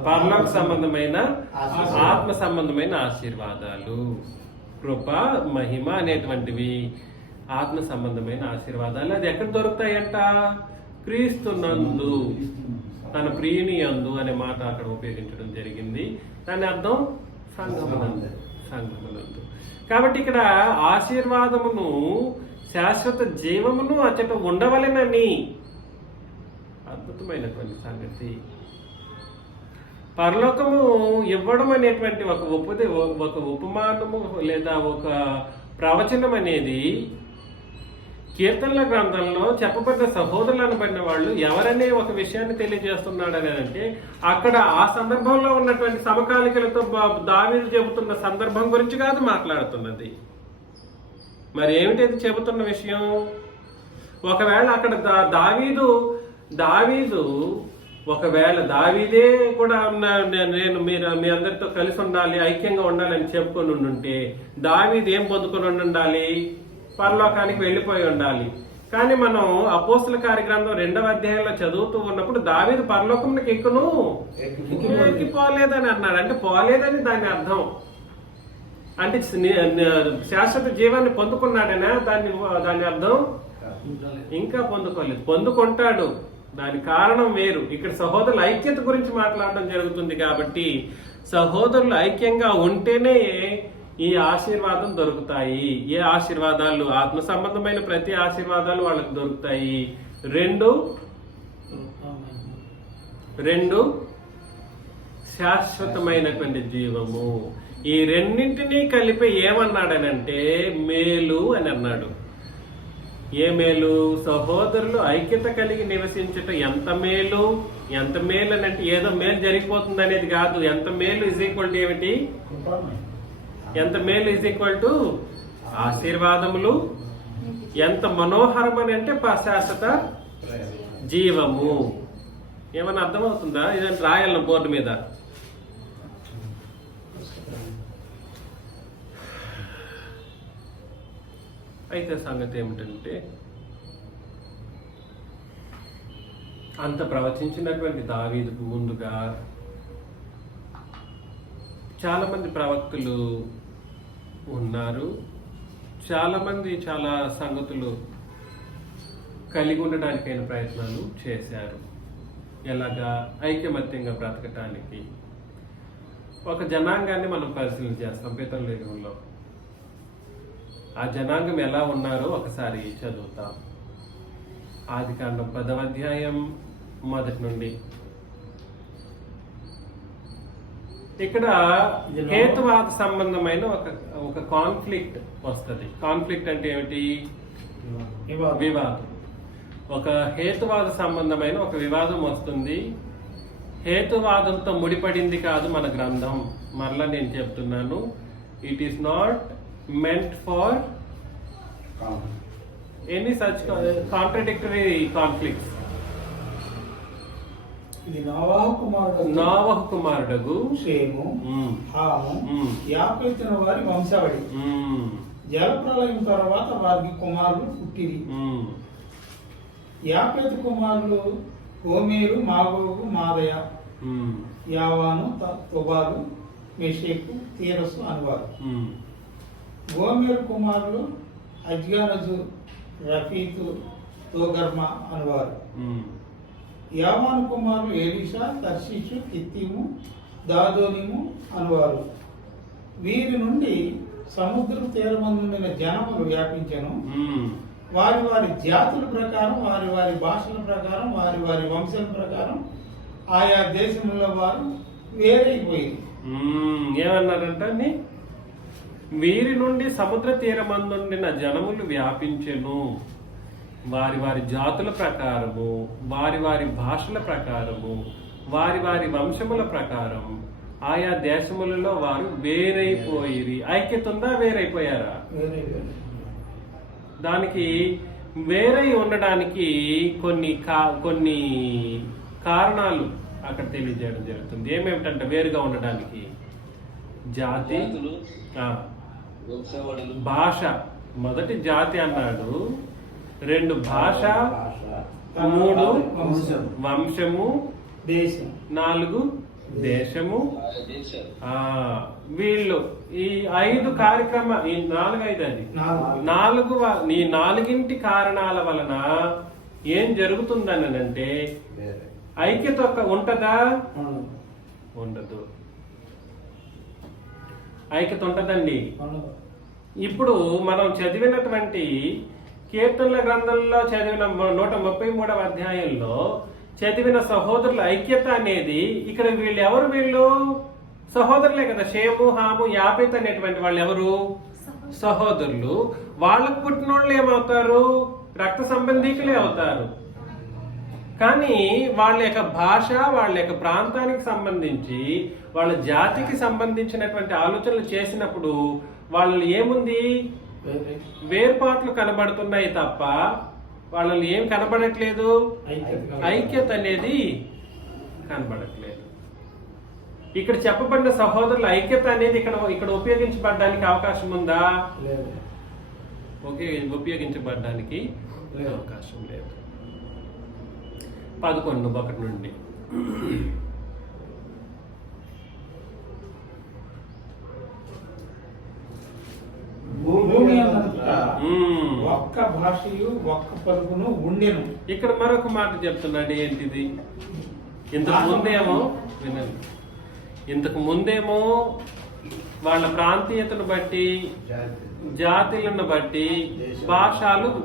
పరలోక సంబంధమైన ఆత్మ సంబంధమైన ఆశీర్వాదాలు. కృప మహిమ అనేటువంటివి ఆత్మ సంబంధమైన ఆశీర్వాదాలు. అది ఎక్కడ దొరుకుతాయంట? క్రీస్తునందు, తన ప్రియుని యందు అనే మాట అక్కడ ఉపయోగించడం జరిగింది. దాని అర్థం సంఘమునందు. కాబట్టి ఇక్కడ ఆశీర్వాదమును, శాశ్వత జీవమును అచ్చట ఉండవలెనని అద్భుతమైనటువంటి సంగతి. పరలోకము ఇవ్వడం అనేటువంటి ఒక ఉపమానము లేదా ఒక ప్రవచనం అనేది కీర్తనల గ్రంథంలో చెప్పబడిన సహోదరులు అనబడిన వాళ్ళు ఎవరనే ఒక విషయాన్ని తెలియజేస్తున్నాడు అని అంటే అక్కడ ఆ సందర్భంలో ఉన్నటువంటి సమకాలికలతో దావీదు చెబుతున్న సందర్భం గురించి కాదు మాట్లాడుతున్నది. మరి ఏమిటది చెబుతున్న విషయం? ఒకవేళ అక్కడ దావీదే కూడా నేను మీ అందరితో కలిసి ఉండాలి, ఐక్యంగా ఉండాలని చెప్పుకొని ఉంటే దావీదు ఏం పొందుకొని ఉండాలి? పరలోకానికి వెళ్ళిపోయి ఉండాలి. కానీ మనం అపోస్తుల కార్యగ్రంథం 2వ అధ్యాయంలో చదువుతూ ఉన్నప్పుడు దావీదు పరలోకంలోకి ఎక్కిపోలేదని అన్నాడు. అంటే పోలేదని దాని అర్థం. అంటే శాశ్వత జీవాన్ని పొందుకున్నాడనా దాని అర్థం? ఇంకా పొందుకోలేదు, పొందుకుంటాడు. దాని కారణం వేరు. ఇక్కడ సహోదరుల ఐక్యత గురించి మాట్లాడడం జరుగుతుంది. కాబట్టి సహోదరులు ఐక్యంగా ఉంటేనే ఈ ఆశీర్వాదం దొరుకుతాయి. ఏ ఆశీర్వాదాలు? ఆత్మ సంబంధమైన ప్రతి ఆశీర్వాదాలు వాళ్ళకు దొరుకుతాయి. రెండు శాశ్వతమైనటువంటి జీవము. ఈ రెండింటినీ కలిపి ఏమన్నాడనంటే మేలు అని అన్నాడు. ఏ మేలు? సహోదరులు ఐక్యత కలిగి నివసించుట ఎంత మేలు. ఎంత మేలు అని అంటే ఏదో మేలు జరిగిపోతుంది అనేది కాదు. ఎంత మేలు ఈజ్ ఈక్వల్ టు ఏమిటి? ఎంత మేలు ఈజ్ ఈక్వల్ టు ఆశీర్వాదములు. ఎంత మనోహరం అని అంటే శాశ్వత జీవము. ఏమన్నా అర్థమవుతుందా? ఇదంటే రాయాల బోర్డు మీద. అయితే సంగతి ఏమిటంటే అంత ప్రవచించినటువంటి దావీదుకు ముందుగా చాలామంది ప్రవక్తలు ఉన్నారు, చాలామంది చాలా సంగతులు కలిగి ఉండడానికైన ప్రయత్నాలు చేశారు. ఎలాగా ఐకమత్యంగా బ్రతకటానికి ఒక జనాంగాన్ని మనం పరిశీలన చేస్తాం పితరుల యుగంలో. ఆ జనాంగం ఎలా ఉన్నారో ఒకసారి చదువుతాం. ఆదికాండం 10వ అధ్యాయం 1 నుండి. ఇక్కడ హేతువాద సంబంధమైన ఒక కాన్ఫ్లిక్ట్ వస్తుంది. కాన్ఫ్లిక్ట్ అంటే ఏమిటి? వివాదం. ఒక హేతువాద సంబంధమైన ఒక వివాదం వస్తుంది. హేతువాదంతో ముడిపడింది కాదు మన గ్రంథం. మరలా నేను చెప్తున్నాను, it is not meant for any such contradictory conflicts. ఇది నోవహు కుమారుడగు షేము, హాము, యాఫెతున వారి వంశావళి. జలప్రలయం తర్వాత వారికి కుమారులు పుట్టిరి. యాఫెతు కుమారులు హోమేరు, మాగోగు, మాదయ, యావాను, తుబాలు, మెషేకు, తీరసు అనువారు. గోమేరు కుమారులు అజ్గానజు, రఫీతు, తోగర్మ అనువారు. యావాను కుమారులు ఎలీషా, తర్షీషు, కిత్తీము, దాదోనిము అనువారు. వీరి నుండి సముద్ర తీరమందున జనములు వ్యాపించెను. వారి వారి జాతుల ప్రకారం, వారి వారి భాషల ప్రకారం, వారి వారి వంశాల ప్రకారం ఆయా దేశంలో వారు వేరైపోయింది. ఏమన్నారంటే, వీరి నుండి సముద్ర తీరమందుండిన జనములు వ్యాపించెను. వారి వారి జాతుల ప్రకారము, వారి వారి భాషల ప్రకారము, వారి వారి వంశముల ప్రకారం ఆయా దేశములలో వారు వేరైపోయిరి. ఐక్యత ఉందా? వేరైపోయారా? దానికి వేరై ఉండడానికి కొన్ని కారణాలు అక్కడ తెలియజేయడం జరుగుతుంది. ఏమేమిటంటే వేరుగా ఉండడానికి జాతి, భాష. మొదటి జాతి అన్నాడు, 2 భాష, 3 వంశము, 4 దేశము. వీళ్ళు ఈ 5 కార్యక్రమాలు, ఈ 4 అది 4 ఈ 4 కారణాల వలన ఏం జరుగుతుందని అంటే ఐక్యత ఉంటదా? ఉండదు. ఐక్యత ఉంటదండి. ఇప్పుడు మనం చదివినటువంటి కీర్తనల గ్రంథంలో చదివిన 133వ అధ్యాయంలో చదివిన సహోదరుల ఐక్యత అనేది ఇక్కడ వీళ్ళు సహోదరులే కదా. షేము, హాము, యాపెతు అనేటువంటి వాళ్ళు ఎవరు? సహోదరులు. వాళ్ళకు పుట్టిన వాళ్ళు ఏమవుతారు? రక్త సంబంధికులే అవుతారు. కానీ వాళ్ళ యొక్క భాష, వాళ్ళ యొక్క ప్రాంతానికి సంబంధించి, వాళ్ళ జాతికి సంబంధించినటువంటి ఆలోచనలు చేసినప్పుడు వాళ్ళు ఏముంది? వేర్పాట్లు కనబడుతున్నాయి తప్ప వాళ్ళని ఏం కనబడట్లేదు? ఐక్యత అనేది కనబడట్లేదు. ఇక్కడ చెప్పబడిన సహోదరుల ఐక్యత అనేది ఇక్కడ ఉపయోగించబడడానికి అవకాశం ఉందా? ఉపయోగించబడడానికి అవకాశం లేదు. 11:1 నుండి. భూమి అంతటా ఒక్క భాషయు ఒక్క పలుకును ఉండెను. ఇక్కడ మరొక మాట చెప్తున్నాడు. ఏంటిది? ఇంతకు ముందేమో వాళ్ళ ప్రాంతీయతను బట్టి, జాతులను బట్టి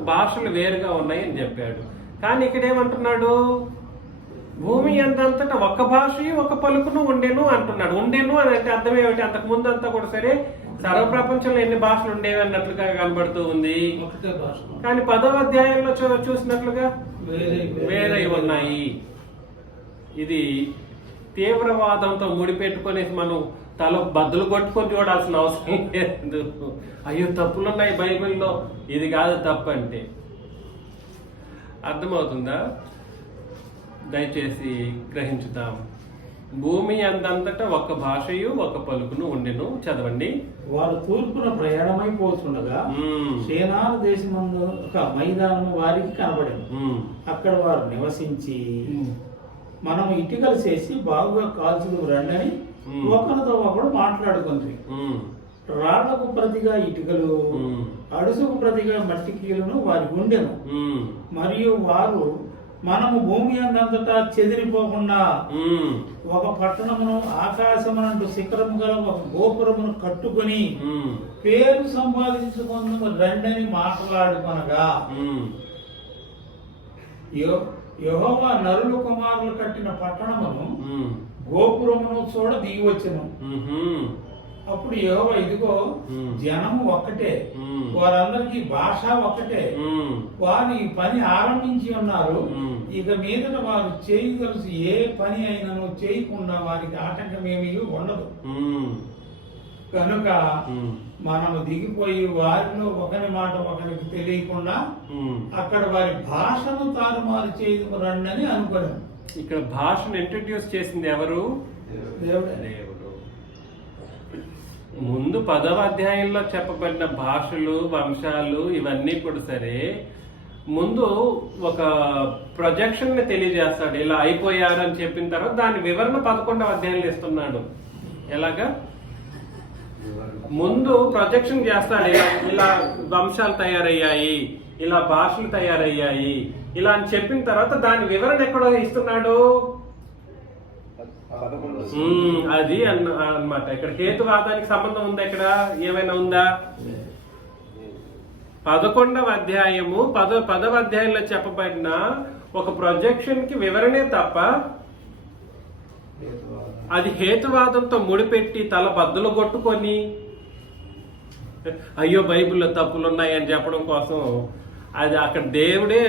భాషలు వేరుగా ఉన్నాయని చెప్పాడు. కానీ ఇక్కడ ఏమంటున్నాడు? భూమి అంతటా ఒక్క భాషయు ఒక పలుకును ఉండెను అంటున్నాడు. ఉండెను అని అంటే అర్థం ఏమిటి? అంతకు ముందు అంతా కూడా సరే సర్వ ప్రపంచంలో ఎన్ని భాషలు ఉండేవి అన్నట్లుగా కనబడుతూ ఉంది. కానీ 10వ అధ్యాయంలో చూసినట్లుగా వేరే ఉన్నాయి. ఇది తీవ్రవాదంతో ముడిపెట్టుకుని మనం తల బద్దలు కొట్టుకొని చూడాల్సిన అవసరం లేదు. అయ్యో తప్పులున్నాయి బైబిల్లో, ఇది కాదు తప్పు అంటే. అర్థమవుతుందా? దయచేసి గ్రహించుతాం. భూమి అందంతటా ఒక్క భాషయు ఒక పలుకును ఉండెను. చదవండి. వారు తూర్పున ప్రయాణమైపోతుండగా సేనాల దేశమందు ఒక మైదానము వారికి కనబడింది. అక్కడ వారు నివసించి, మనం ఇటుకలు చేసి బాగుగా కాల్చుకు రండని ఒకరితో ఒకడు మాట్లాడుకుంది. రాళ్లకు ప్రతిగా ఇటుకలు, అడుసుకు ప్రతిగా మట్టి కీలును వారి గుండెను. మరియు వారు మనము భూమి అందంతటా చెదిరిపోకుండా ఒక పట్టణమును ఆకాశమునంటూ శిఖరము గల ఒక గోపురమును కట్టుకొని పేరు సంపాదించుకుందాము రండని మాట్లాడుకొనగా, యెహోవా నరుల కుమారులు కట్టిన పట్టణమును గోపురమును చూడ దిగి వచ్చెను. అప్పుడు యెహోవా, ఇదిగో జనము ఒక్కటే, వారందరికీ భాష ఒక్కటే, వారు ఈ పని ఆరంభించి ఉన్నారు. ఇక మీదట వారు చేయగలిసి ఏ పని అయినను చేయకుండా వారికి ఆటంకం ఏమీ ఉండదు. కనుక మనము దిగిపోయి వారిలో ఒకరి మాట ఒకరికి తెలియకుండా అక్కడ వారి భాషను తారుమారు చేయదు రండి అని అనుకున్నాను. ఇక్కడ భాషను ఇంట్రడ్యూస్ చేసింది ఎవరు? దేవుడు. ముందు 10వ అధ్యాయంలో చెప్పబడిన భాషలు, వంశాలు ఇవన్నీ కూడా సరే ముందు ఒక ప్రొజెక్షన్ ని తెలియజేస్తాడు. ఇలా అయిపోయారు అని చెప్పిన తర్వాత దాని వివరణ 11వ అధ్యాయంలో ఇస్తున్నాడు. ఎలాగా? ముందు ప్రొజెక్షన్ చేస్తాడు. ఇలా వంశాలు తయారయ్యాయి, ఇలా భాషలు తయారయ్యాయి, ఇలా అని చెప్పిన తర్వాత దాని వివరణ ఎక్కడో ఇస్తున్నాడు. అది అన్నమాట. ఇక్కడ హేతువాదానికి సంబంధం ఉందా? ఇక్కడ ఏమైనా ఉందా? 11వ అధ్యాయము 10వ అధ్యాయంలో చెప్పబడిన ఒక ప్రొజెక్షన్ కి వివరణే తప్ప అది హేతువాదంతో ముడిపెట్టి తల బద్దలు కొట్టుకొని అయ్యో బైబిల్లో తప్పులు ఉన్నాయి అని చెప్పడం కోసం అది అక్కడ దేవుడే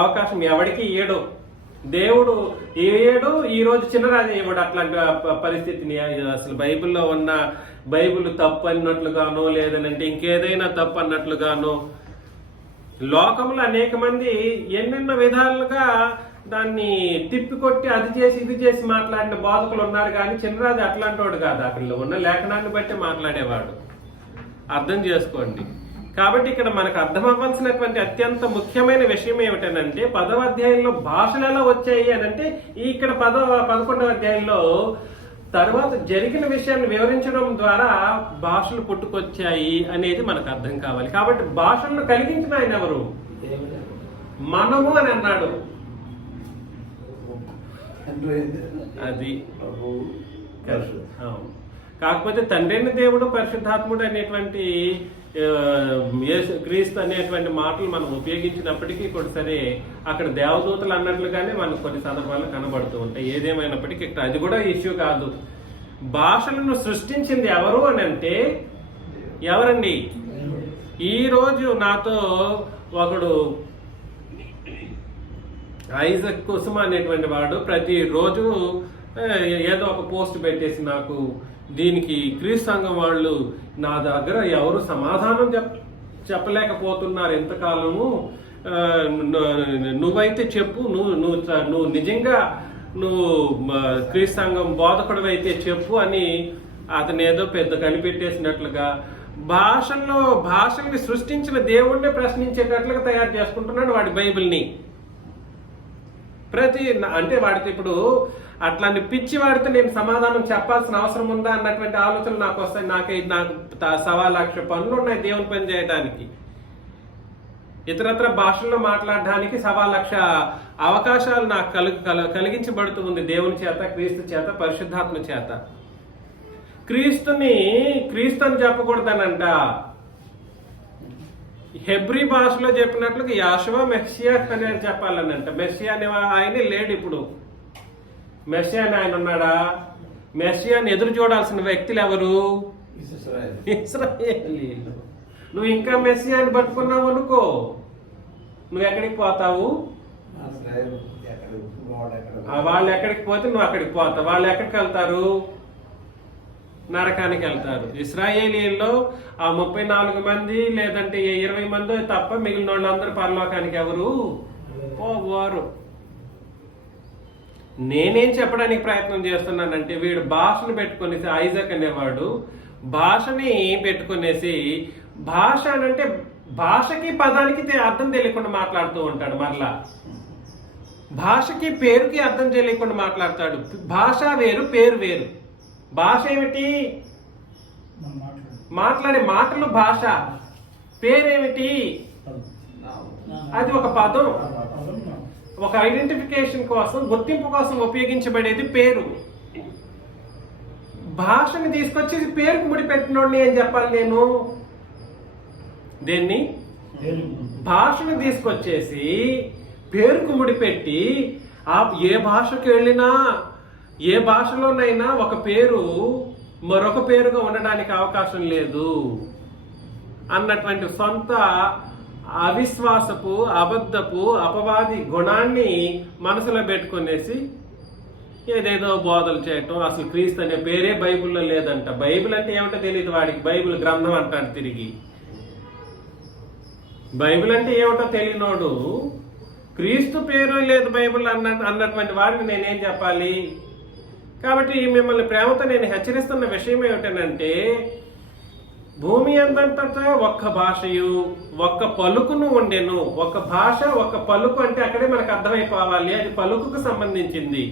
అవకాశం ఎవరికి ఇయ్యడు. దేవుడు ఏడు ఈ రోజు చిన్నరాజు ఇవ్వడు అట్లాంటి పరిస్థితిని. అసలు బైబిల్లో ఉన్న బైబిల్ తప్పు అన్నట్లుగానో లేదనంటే ఇంకేదైనా తప్పు అన్నట్లుగానో లోకంలో అనేక మంది ఎన్నెన్నో విధాలుగా దాన్ని తిప్పికొట్టి అది చేసి ఇది చేసి మాట్లాడిన బోధకులు ఉన్నారు. కానీ చిన్నరాజు అట్లాంటి వాడు కాదు. అక్కడ ఉన్న లేఖనాన్ని బట్టి మాట్లాడేవాడు. అర్థం చేసుకోండి. కాబట్టి ఇక్కడ మనకు అర్థం అవ్వాల్సినటువంటి అత్యంత ముఖ్యమైన విషయం ఏమిటనంటే 10వ అధ్యాయంలో భాషలు ఎలా వచ్చాయి అని అంటే ఇక్కడ 11వ అధ్యాయంలో తర్వాత జరిగిన విషయాన్ని వివరించడం ద్వారా భాషలు పుట్టుకొచ్చాయి అనేది మనకు అర్థం కావాలి. కాబట్టి భాషలను కలిగించిన ఆయన ఎవరు? మనము అని అన్నాడు. అది కాకపోతే తండ్రి అయిన దేవుడు పరిశుద్ధాత్ముడు అనేటువంటి క్రీస్తు అనేటువంటి మాటలు మనం ఉపయోగించినప్పటికీ కూడా సరే అక్కడ దేవదూతలు అన్నట్లుగానే మనకు కొన్ని సందర్భాలు కనబడుతూ ఉంటాయి. ఏదేమైనప్పటికీ ఇక్కడ అది కూడా ఇష్యూ కాదు. భాషలను సృష్టించింది ఎవరు అని అంటే ఎవరండి? ఈ రోజు నాతో ఒకడు ఐజక్ కుసుమ అనేటువంటి వాడు ప్రతిరోజు ఏదో ఒక పోస్ట్ పెట్టేసి నాకు దీనికి క్రీస్తు సంఘం వాళ్ళు నా దగ్గర ఎవరు సమాధానం చెప్పలేకపోతున్నారు ఎంతకాలము, నువ్వైతే చెప్పు, నువ్వు నిజంగా నువ్వు క్రీస్తు సంఘం బోధకుడు అయితే చెప్పు అని అతను ఏదో పెద్ద కనిపెట్టేసినట్లుగా భాషల్ని సృష్టించిన దేవుణ్ణి ప్రశ్నించేటట్లుగా తయారు చేసుకుంటున్నాడు వాడి బైబిల్ని. అంటే వాడికి ఇప్పుడు అట్లాంటి పిచ్చి వాడితే నేను సమాధానం చెప్పాల్సిన అవసరం ఉందా అన్నటువంటి ఆలోచనలు నాకు వస్తాయి. నాకు 1,00,000 పనులు ఉన్నాయి దేవుని పని చేయడానికి, ఇతరత్ర భాషల్లో మాట్లాడడానికి 1,00,000 అవకాశాలు నాకు కలిగించబడుతూ ఉంది దేవుని చేత, క్రీస్తు చేత, పరిశుద్ధాత్మ చేత. క్రీస్తు అని చెప్పకూడదనంట. హెబ్రీ భాషలో చెప్పినట్లుగా యాషువా మెస్సియా అని చెప్పాలనంట. మెస్సియా అనే ఆయనే లేడు ఇప్పుడు. మెస్సియా అని ఆయన ఉన్నాడా? మెస్సియాని ఎదురు చూడాల్సిన వ్యక్తులు ఎవరు? ఇశ్రాయేలీయులు. నువ్వు ఇంకా మెస్సియాని పట్టుకున్నావు అనుకో, నువ్వు ఎక్కడికి పోతావు? వాళ్ళు ఎక్కడికి పోతే నువ్వు అక్కడికి పోతావు. వాళ్ళు ఎక్కడికి వెళ్తారు? నరకానికి వెళ్తారు. ఇశ్రాయేలీయుల్లో ఆ 34 మంది లేదంటే 20 మంది తప్ప మిగిలిన వాళ్ళందరూ పరలోకానికి ఎవరు పోవారు. నేనేం చెప్పడానికి ప్రయత్నం చేస్తున్నానంటే వీడు భాషను పెట్టుకునేసి, ఐజక్ అనేవాడు భాషని పెట్టుకునేసి, భాష అంటే భాషకి పదానికి అర్థం తెలియకుండా మాట్లాడుతూ ఉంటాడు. మరలా భాషకి పేరుకి అర్థం తెలియకుండా మాట్లాడతాడు. భాష వేరు, పేరు వేరు. భాష ఏమిటి? మనం మాట్లాడు. మాట్లాడే మాటలు భాష. పేరేమిటి? అది ఒక పదం. ఒక ఐడెంటిఫికేషన్ కోసం, గుర్తింపు కోసం ఉపయోగించబడేది పేరు. భాషని తీసుకొచ్చి పేరుకు ముడిపెట్టినోడిని ఏం చెప్పాలి నేను? దేన్ని? భాషను తీసుకొచ్చేసి పేరుకు ముడిపెట్టి ఏ భాషకు వెళ్ళినా, ఏ భాషలోనైనా ఒక పేరు మరొక పేరుగా ఉండడానికి అవకాశం లేదు అన్నటువంటి సొంత అవిశ్వాసపు, అబద్ధపు, అపవాది గుణాన్ని మనసులో పెట్టుకునేసి ఏదేదో బోధలు చేయటం. అసలు క్రీస్తు అనే పేరే బైబిల్లో లేదంట. బైబిల్ అంటే ఏమిటో తెలియదు వాడికి. బైబిల్ గ్రంథం అంటాడు తిరిగి. బైబిల్ అంటే ఏమిటో తెలియనోడు క్రీస్తు పేరు లేదు బైబిల్ అన్నటువంటి వారిని నేనేం చెప్పాలి? కాబట్టి మిమ్మల్ని ప్రేమతో నేను హెచ్చరిస్తున్న విషయం ఏమిటనంటే, భూమి అందంతటా ఒక్క భాషయు ఒక్క పలుకును ఉండెను. ఒక భాష, ఒక పలుకు అంటే అక్కడే మనకు అర్థమైపోవాలి, అది పలుకుకు సంబంధించింది.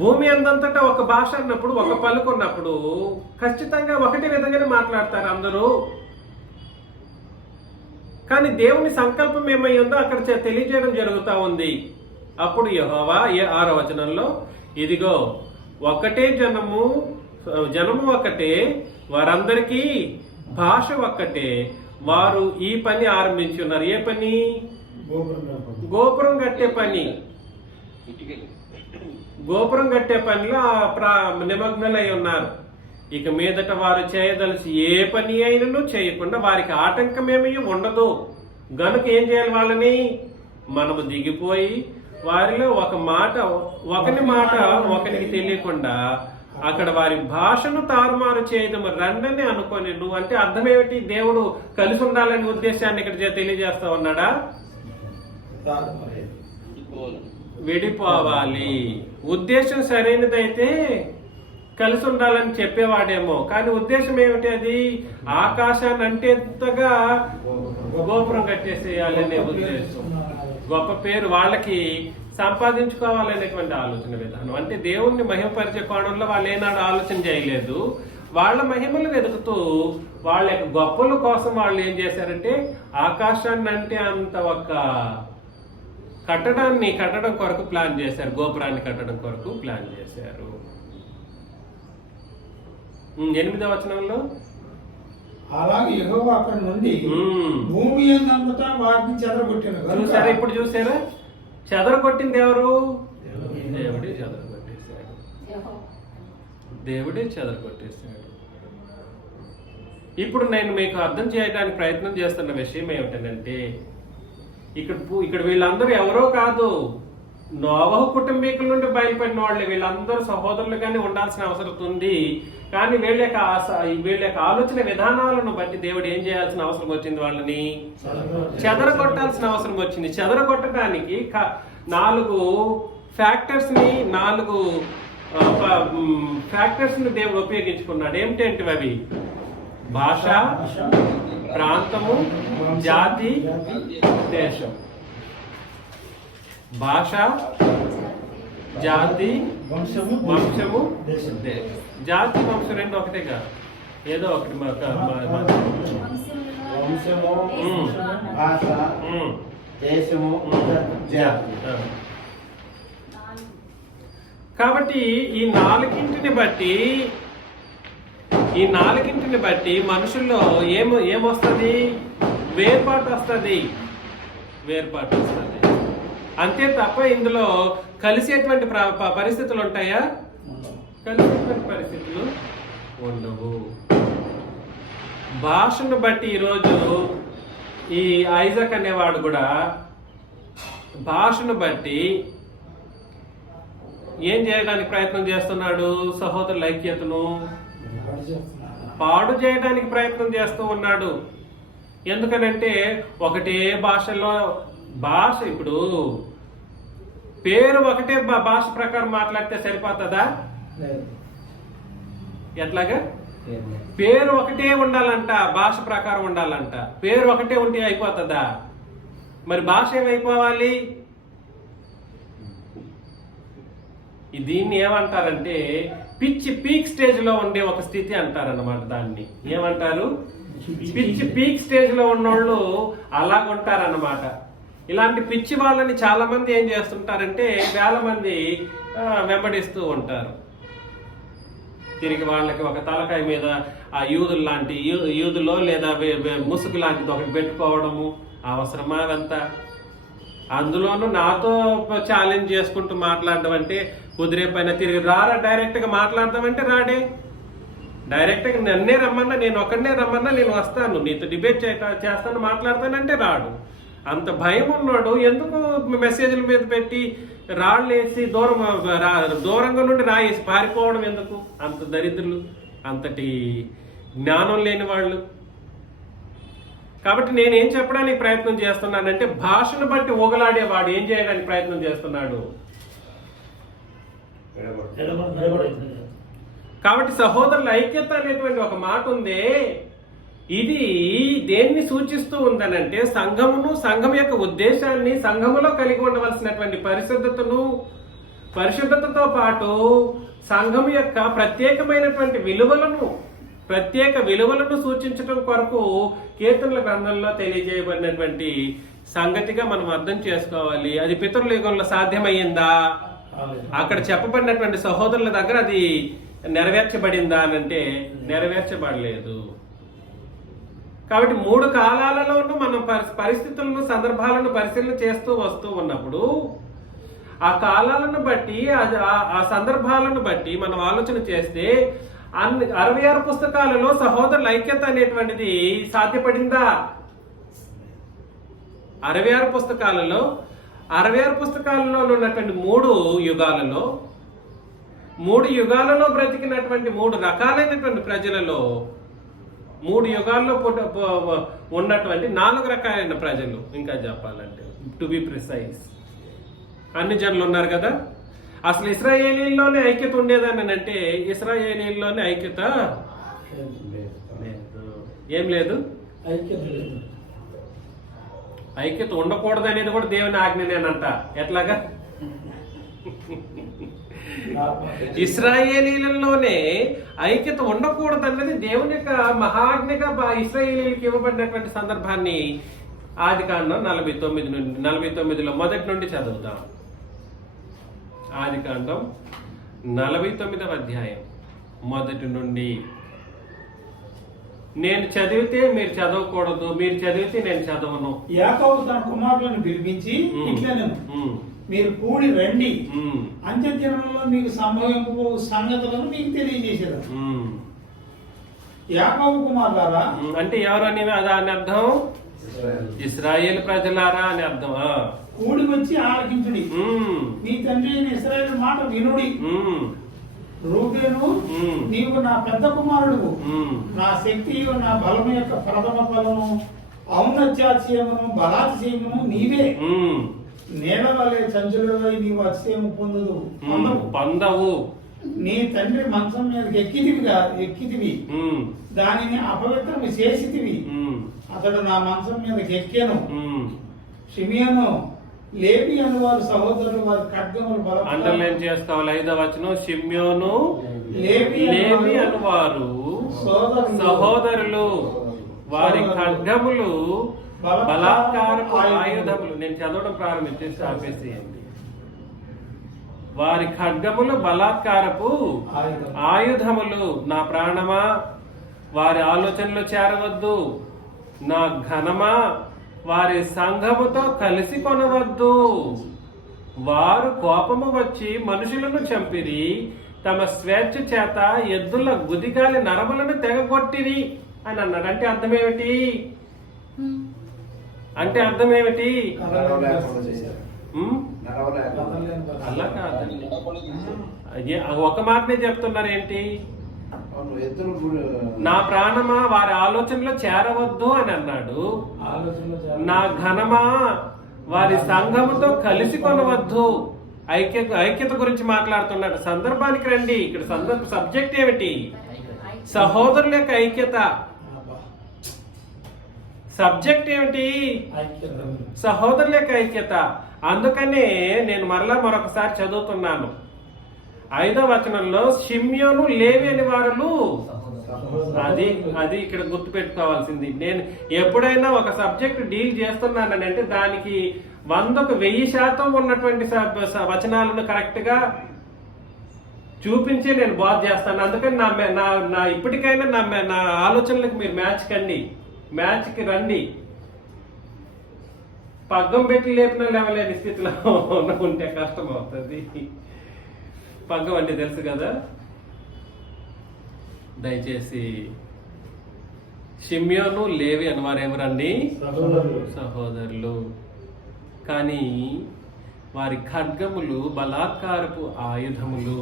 భూమి అందంతటా ఒక భాష అన్నప్పుడు, ఒక పలుకు ఉన్నప్పుడు ఖచ్చితంగా ఒకటి విధంగానే మాట్లాడతారు అందరూ. కానీ దేవుని సంకల్పం ఏమై ఉందో అక్కడ తెలియజేయడం జరుగుతూ ఉంది. అప్పుడు యెహోవా 6వ వచనంలో, ఇదిగో ఒక్కటే జనము ఒక్కటే, వారందరికీ భాష ఒక్కటే, వారు ఈ పని ఆరంభించి ఉన్నారు. ఏ పని? గోపురం కట్టే పని. గోపురం కట్టే పనిలో నిమగ్నులై ఉన్నారు. ఇక మీదట వారు చేయదలిసి ఏ పని అయినను చేయకుండా వారికి ఆటంకమేమీ ఉండదు. గనుక ఏం చేయాలి? వాళ్ళని మనము దిగిపోయి వారిలో ఒకని మాట ఒకరికి తెలియకుండా అక్కడ వారి భాషను తారుమారు చేయడం రండని అనుకోని. నువ్వు అంటే అర్థం ఏమిటి? దేవుడు కలిసి ఉండాలనే ఉద్దేశాన్ని ఇక్కడ తెలియజేస్తా ఉన్నాడా? విడిపోవాలి. ఉద్దేశం సరైనదైతే కలిసి ఉండాలని చెప్పేవాడేమో, కానీ ఉద్దేశం ఏమిటి? అది ఆకాశాన్ని అంటేంతగా గోపురం కట్టేసేయాలనే ఉద్దేశం. గొప్ప పేరు వాళ్ళకి సంపాదించుకోవాలనేటువంటి ఆలోచన విధానం. అంటే దేవుణ్ణి మహిమపరిచే కోణంలో వాళ్ళు ఏనాడు ఆలోచన చేయలేదు. వాళ్ళ మహిమలు వెతుకుతూ వాళ్ళ యొక్క గొప్పల కోసం వాళ్ళు ఏం చేశారంటే ఆకాశాన్ని అంటే అంత ఒక కట్టడం కొరకు ప్లాన్ చేశారు. గోపురాన్ని కట్టడం కొరకు ప్లాన్ చేశారు. 8వ వచనంలో, అలాగే యెహోవా అక్కడ నుండి భూమి అందంతటా వాటిని చెదరగొట్టాను. చూసారా? ఇప్పుడు చూసారా? చెదరగొట్టింది ఎవరు? దేవుడే చెదరగొట్టేశాడు. దేవుడే చెదరగొట్టేశాడు. ఇప్పుడు నేను మీకు అర్థం చేయడానికి ప్రయత్నం చేస్తున్న విషయం ఏమిటంటే, ఇక్కడ వీళ్ళందరూ ఎవరో కాదు, నోవహు కుటుంబీకుల నుండి బయలుపడిన వాళ్ళే. వీళ్ళందరూ సహోదరులుగానే ఉండాల్సిన అవసరం ఉంది. కానీ వీళ్ళ యొక్క ఆలోచన విధానాలను బట్టి దేవుడు ఏం చేయాల్సిన అవసరం వచ్చింది? వాళ్ళని చెదరగొట్టాల్సిన అవసరం వచ్చింది. చెదరగొట్టడానికి 4 ఫ్యాక్టర్స్ ని దేవుడు ఉపయోగించుకున్నాడు. ఏమిటంటే అవి భాష, ప్రాంతము, జాతి, దేశం. భాష, జాతి, వంశము, దేశం. జాతి, వంశం రెండు ఒకటే కాదు, ఏదో ఒకటి. వంశము, భాష, దేశము, జాతి. కాబట్టి ఈ నాలుగింటిని బట్టి మనుషుల్లో ఏమొస్తుంది? వేర్పాటు వస్తుంది. అంతే తప్ప ఇందులో కలిసేటువంటి పరిస్థితులు ఉంటాయా? కలిసేటువంటి పరిస్థితులు ఉండవు. భాషను బట్టి ఈరోజు ఈ ఐజాక్ అనేవాడు కూడా భాషను బట్టి ఏం చేయడానికి ప్రయత్నం చేస్తున్నాడు? సహోదరుల ఐక్యతను పాడు చేయడానికి ప్రయత్నం చేస్తూ ఉన్నాడు. ఎందుకనంటే ఒకటే భాషలో ఇప్పుడు పేరు ఒకటే భాష ప్రకారం మాట్లాడితే సరిపోతుందా? ఎట్లాగా? పేరు ఒకటే ఉండాలంట, భాష ప్రకారం ఉండాలంట. పేరు ఒకటే ఉంటే అయిపోతుందా? మరి భాష ఏమైపోవాలి? దీన్ని ఏమంటారంటే పిచ్చి పీక్ స్టేజ్ లో ఉండే ఒక స్థితి అంటారన్నమాట. దాన్ని ఏమంటారు? పిచ్చి పీక్ స్టేజ్ లో ఉన్నోళ్ళు అలాగుంటారన్నమాట. ఇలాంటి పిచ్చి వాళ్ళని చాలా మంది ఏం చేస్తుంటారంటే వేల మంది వెంబడిస్తూ ఉంటారు. తిరిగి వాళ్ళకి ఒక తలకాయ మీద ఆ యూదులు లాంటి యూదులో లేదా ముసుగు లాంటిది ఒకటి పెట్టుకోవడము అవసరమా అదంతా? అందులోనూ నాతో ఛాలెంజ్ చేసుకుంటూ మాట్లాడడం అంటే కుదిరే పైన తిరిగి రారా డైరెక్ట్ గా మాట్లాడదామంటే రాడే. డైరెక్ట్ గా నన్నే రమ్మన్నా, నేను ఒక్కడనే రమ్మన్నా నేను వస్తాను, నీతో డిబేట్ చేస్తాను, మాట్లాడతానంటే రాడు. అంత భయం ఉన్నాడు. ఎందుకు మెసేజ్ల మీద పెట్టి రాళ్ళేసి దూరంగా నుండి రాయేసి పారిపోవడం ఎందుకు? అంత దరిద్రులు, అంతటి జ్ఞానం లేని వాళ్ళు. కాబట్టి నేనేం చెప్పడానికి ప్రయత్నం చేస్తున్నానంటే భాషను బట్టి ఊగలాడేవాడు ఏం చేయడానికి ప్రయత్నం చేస్తున్నాడు? కాబట్టి సహోదరుల ఐక్యత అనేటువంటి ఒక మాట ఉందే, ఇది దేన్ని సూచిస్తూ ఉందనంటే సంఘమును, సంఘం యొక్క ఉద్దేశాన్ని, సంఘములో కలిగి ఉండవలసినటువంటి పరిశుద్ధతతో పాటు సంఘం యొక్క ప్రత్యేక విలువలను సూచించడం కొరకు కీర్తనల గ్రంథంలో తెలియజేయబడినటువంటి సంగతిగా మనం అర్థం చేసుకోవాలి. అది పితరుల యుగంలో సాధ్యమయ్యిందా? అక్కడ చెప్పబడినటువంటి సహోదరుల దగ్గర అది నెరవేర్చబడిందా అనంటే నెరవేర్చబడలేదు. కాబట్టి 3 కాలాలలోనూ మనం పరిస్థితులను, సందర్భాలను పరిశీలన చేస్తూ వస్తూ ఉన్నప్పుడు ఆ కాలాలను బట్టి, ఆ సందర్భాలను బట్టి మనం ఆలోచన చేస్తే 66 పుస్తకాలలో సహోదరుల ఐక్యత అనేటువంటిది సాధ్యపడిందా? 66 పుస్తకాలలో ఉన్నటువంటి 3 యుగాలలో బ్రతికినటువంటి 3 రకాలైనటువంటి ప్రజలలో 3 యుగాల్లో ఉన్నటువంటి 4 రకాలైన ప్రజలు, ఇంకా చెప్పాలంటే టు బి ప్రిసైజ్ అన్ని జనులు ఉన్నారు కదా. అసలు ఇశ్రాయేలీల్లోనే ఐక్యత ఉండేదని అంటే ఇశ్రాయేలీల్లోనే ఐక్యత ఏం లేదు. ఐక్యత ఉండకూడదు అనేది కూడా దేవుని ఆజ్ఞనేనంట. ఎట్లాగా? ఇశ్రాయేలీలలోనే ఐక్యత ఉండకూడదు అన్నది దేవుని యొక్క మహాజ్ఞగా ఇశ్రాయేలీలకు ఇవ్వబడినటువంటి సందర్భాన్ని ఆదికాండం 49లో మొదటి నుండి చదువుతాం. ఆదికాండం 49వ అధ్యాయం మొదటి నుండి. నేను చదివితే మీరు చదవకూడదు, మీరు చదివితే నేను చదవను. యాకోబు తన కుమారులను పిలిపించి ఇట్లనెను, మీరు కూడి రండి, అంత్యదినములలో మీకు సంభవింపు సంగతులను మీకు తెలియజేసేదా. యాకోబు కుమారులారా అంటే ఎవరు అని దాని అర్థం? ఇశ్రాయేలు ప్రజలారా అని అర్థం. కూడి వచ్చి ఆలకించుడి, నీ తండ్రి అయిన ఇశ్రాయేలు మాట వినుడి. రూబేను, నీవు నా పెద్ద కుమారుడు, నా శక్తియు నా బలము యొక్క ప్రథమ ఫలము, ఔన్నత్యాతిశయమును బలాతిశయమును నీవే. నేల వలె చంచలుడవై నీవు అతిశయము పొందవు. నీ తండ్రి మంచం మీదకి ఎక్కితివి, దానిని అపవిత్రము చేసితివి. అతడు నా మంచం మీదకి ఎక్కాను. షిమియోను, లేవి అను వారు సహోదరులు, వారి ఖడ్గములు బలం. అండర్లైన్ చేసుకోవాలి. 5వ వచనం, షిమ్యోను, లేవి అనువారు సహోదరులు, వారి ఖడ్గములు బలాత్కారపు ఆయుధములు. నేను చదవడం ప్రారంభించేసి ఆపేసేయండి. వారి ఖడ్గములు బలాత్కారపు ఆయుధములు. నా ప్రాణమా, వారి ఆలోచనలు చేరవద్దు. నా ఘనమా, వారి సంఘముతో కలిసి కొనవద్దు. వారు కోపము వచ్చి మనుషులను చంపిరి, తమ స్వేచ్ఛ చేత ఎద్దుల గుదిగాలి నరములను తెగగొట్టిరి అని అన్నాడు. అంటే అర్థమేమిటి? అలా కాదండి. ఒక మాటనే చెప్తున్నారు ఏంటి? నా ప్రాణమా, వారి ఆలోచనలో చేరవద్దు అని అన్నాడు. నా ఘనమా, వారి సంఘముతో కలిసి కొనవద్దు. ఐక్యత గురించి మాట్లాడుతున్నాడు. సందర్భానికి రండి. ఇక్కడ సబ్జెక్ట్ ఏమిటి? సహోదరుల యొక్క ఐక్యత. సబ్జెక్ట్ ఏమిటి? సహోదరుల యొక్క ఐక్యత. అందుకనే నేను మరొకసారి చదువుతున్నాను. 5వ వచనంలో షిమ్యోను లేవి అని వారు అది అది ఇక్కడ గుర్తు పెట్టుకోవాల్సింది. నేను ఎప్పుడైనా ఒక సబ్జెక్ట్ డీల్ చేస్తున్నానంటే దానికి 100కు 1000% ఉన్నటువంటి వచనాలను కరెక్ట్ గా చూపించి నేను బాధ చేస్తాను. అందుకని నా ఇప్పటికైనా నా ఆలోచనలకు మీరు మ్యాచ్కి రండి. పగ్గం పెట్టి లేపిన లేవలేని స్థితిలో ఉంటే కష్టం అవుతుంది. పగ్గం అంటే తెలుసు కదా. దయచేసి షిమ్యోను లేవి అని వారు ఎవరండి? సహోదరులు. కానీ వారి ఖడ్గములు బలాత్కారపు ఆయుధములు.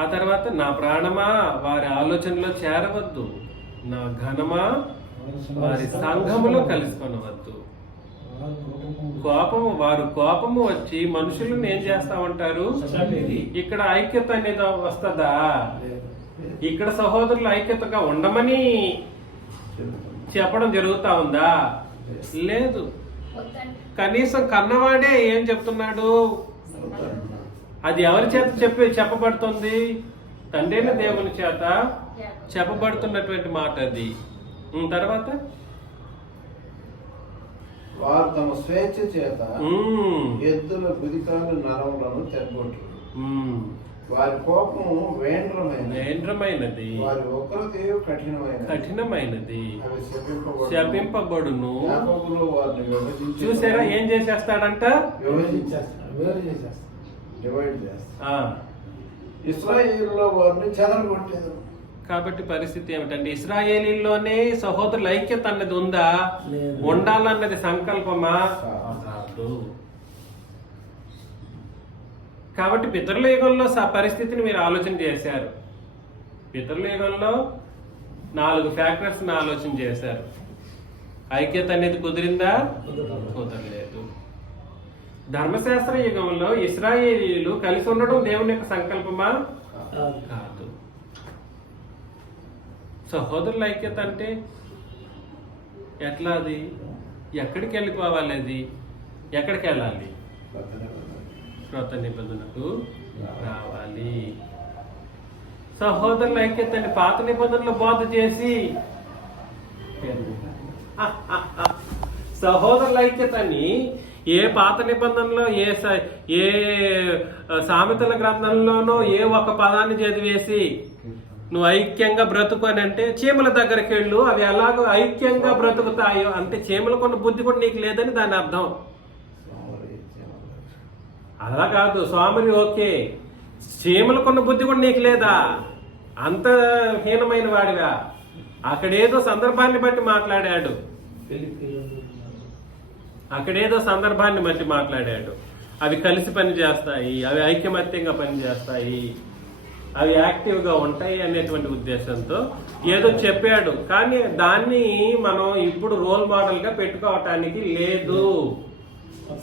ఆ తర్వాత నా ప్రాణమా వారి ఆలోచనలో చేరవద్దు, నా ఘనమా వారి సంఘములో కలుసుకొనవద్దు. కోపము వచ్చి మనుషులను ఏం చేస్తా ఉంటారు? ఇక్కడ ఐక్యత అనేది వస్తుందా? ఇక్కడ సహోదరులు ఐక్యతగా ఉండమని చెప్పడం జరుగుతా ఉందా? లేదు. కనీసం కన్నవాడే ఏం చెప్తున్నాడు? అది ఎవరి చేత చెప్పబడుతుంది? తండ్రైన దేవుని చేత చెప్పబడుతున్నటువంటి మాట అది. తర్వాత వారు తమ స్వేచ్ఛ చేత ఎద్దుల గుదికాలు నరములను తెగొట్టు. వారి కోపము వేంద్రమైనది, వారి ఉగ్రతయు కఠినమైనది. అవి శపింపబడును. వారిని చూసారా ఏం చేసేస్తాడంట? డివైడ్ చేస్తా. ఇశ్రాయేలులో వారిని చెదరగొట్టేది. కాబట్టి పరిస్థితి ఏమిటండి? ఇశ్రాయేలీలోనే సహోదరుల ఐక్యత అన్నది ఉందా? ఉండాలన్నది సంకల్పమా? కాదు. కాబట్టి పితరుల యుగంలో పరిస్థితిని మీరు ఆలోచన చేశారు. పితరుల యుగంలో 4 ఫ్యాక్టర్స్ ఆలోచన చేశారు. ఐక్యత అనేది కుదిరిందా? కుదరలేదు. ధర్మశాస్త్ర యుగంలో ఇశ్రాయేలీలు కలిసి ఉండడం దేవుని యొక్క సంకల్పమా? కాదు. సహోదరుల ఐక్యత అంటే ఎట్లా? అది ఎక్కడికి వెళ్ళిపోవాలి? అది ఎక్కడికి వెళ్ళాలి? క్రొత్త నిబంధనకు రావాలి. సహోదరుల ఐక్యతని పాత నిబంధనలు బోధ చేసి సహోదరుల ఐక్యతని ఏ పాత నిబంధనలో ఏ సామెతల గ్రంథంలోనో ఏ ఒక పదాన్ని చదివేసి నువ్వు ఐక్యంగా బ్రతుకు అని అంటే చీమల దగ్గరికి వెళ్ళు, అవి ఎలాగో ఐక్యంగా బ్రతుకుతాయో అంటే చీమలకున్న బుద్ధి కూడా నీకు లేదని దాని అర్థం. అలా కాదు, స్వామిని ఓకే, చీమలకున్న బుద్ధి కూడా నీకు లేదా? అంత హీనమైన వాడిగా. అక్కడేదో సందర్భాన్ని బట్టి మాట్లాడాడు. అవి కలిసి పని చేస్తాయి, అవి ఐకమత్యంగా పనిచేస్తాయి, అవి యాక్టివ్గా ఉంటాయి అనేటువంటి ఉద్దేశంతో ఏదో చెప్పాడు. కానీ దాన్ని మనం ఇప్పుడు రోల్ మోడల్గా పెట్టుకోవటానికి లేదు.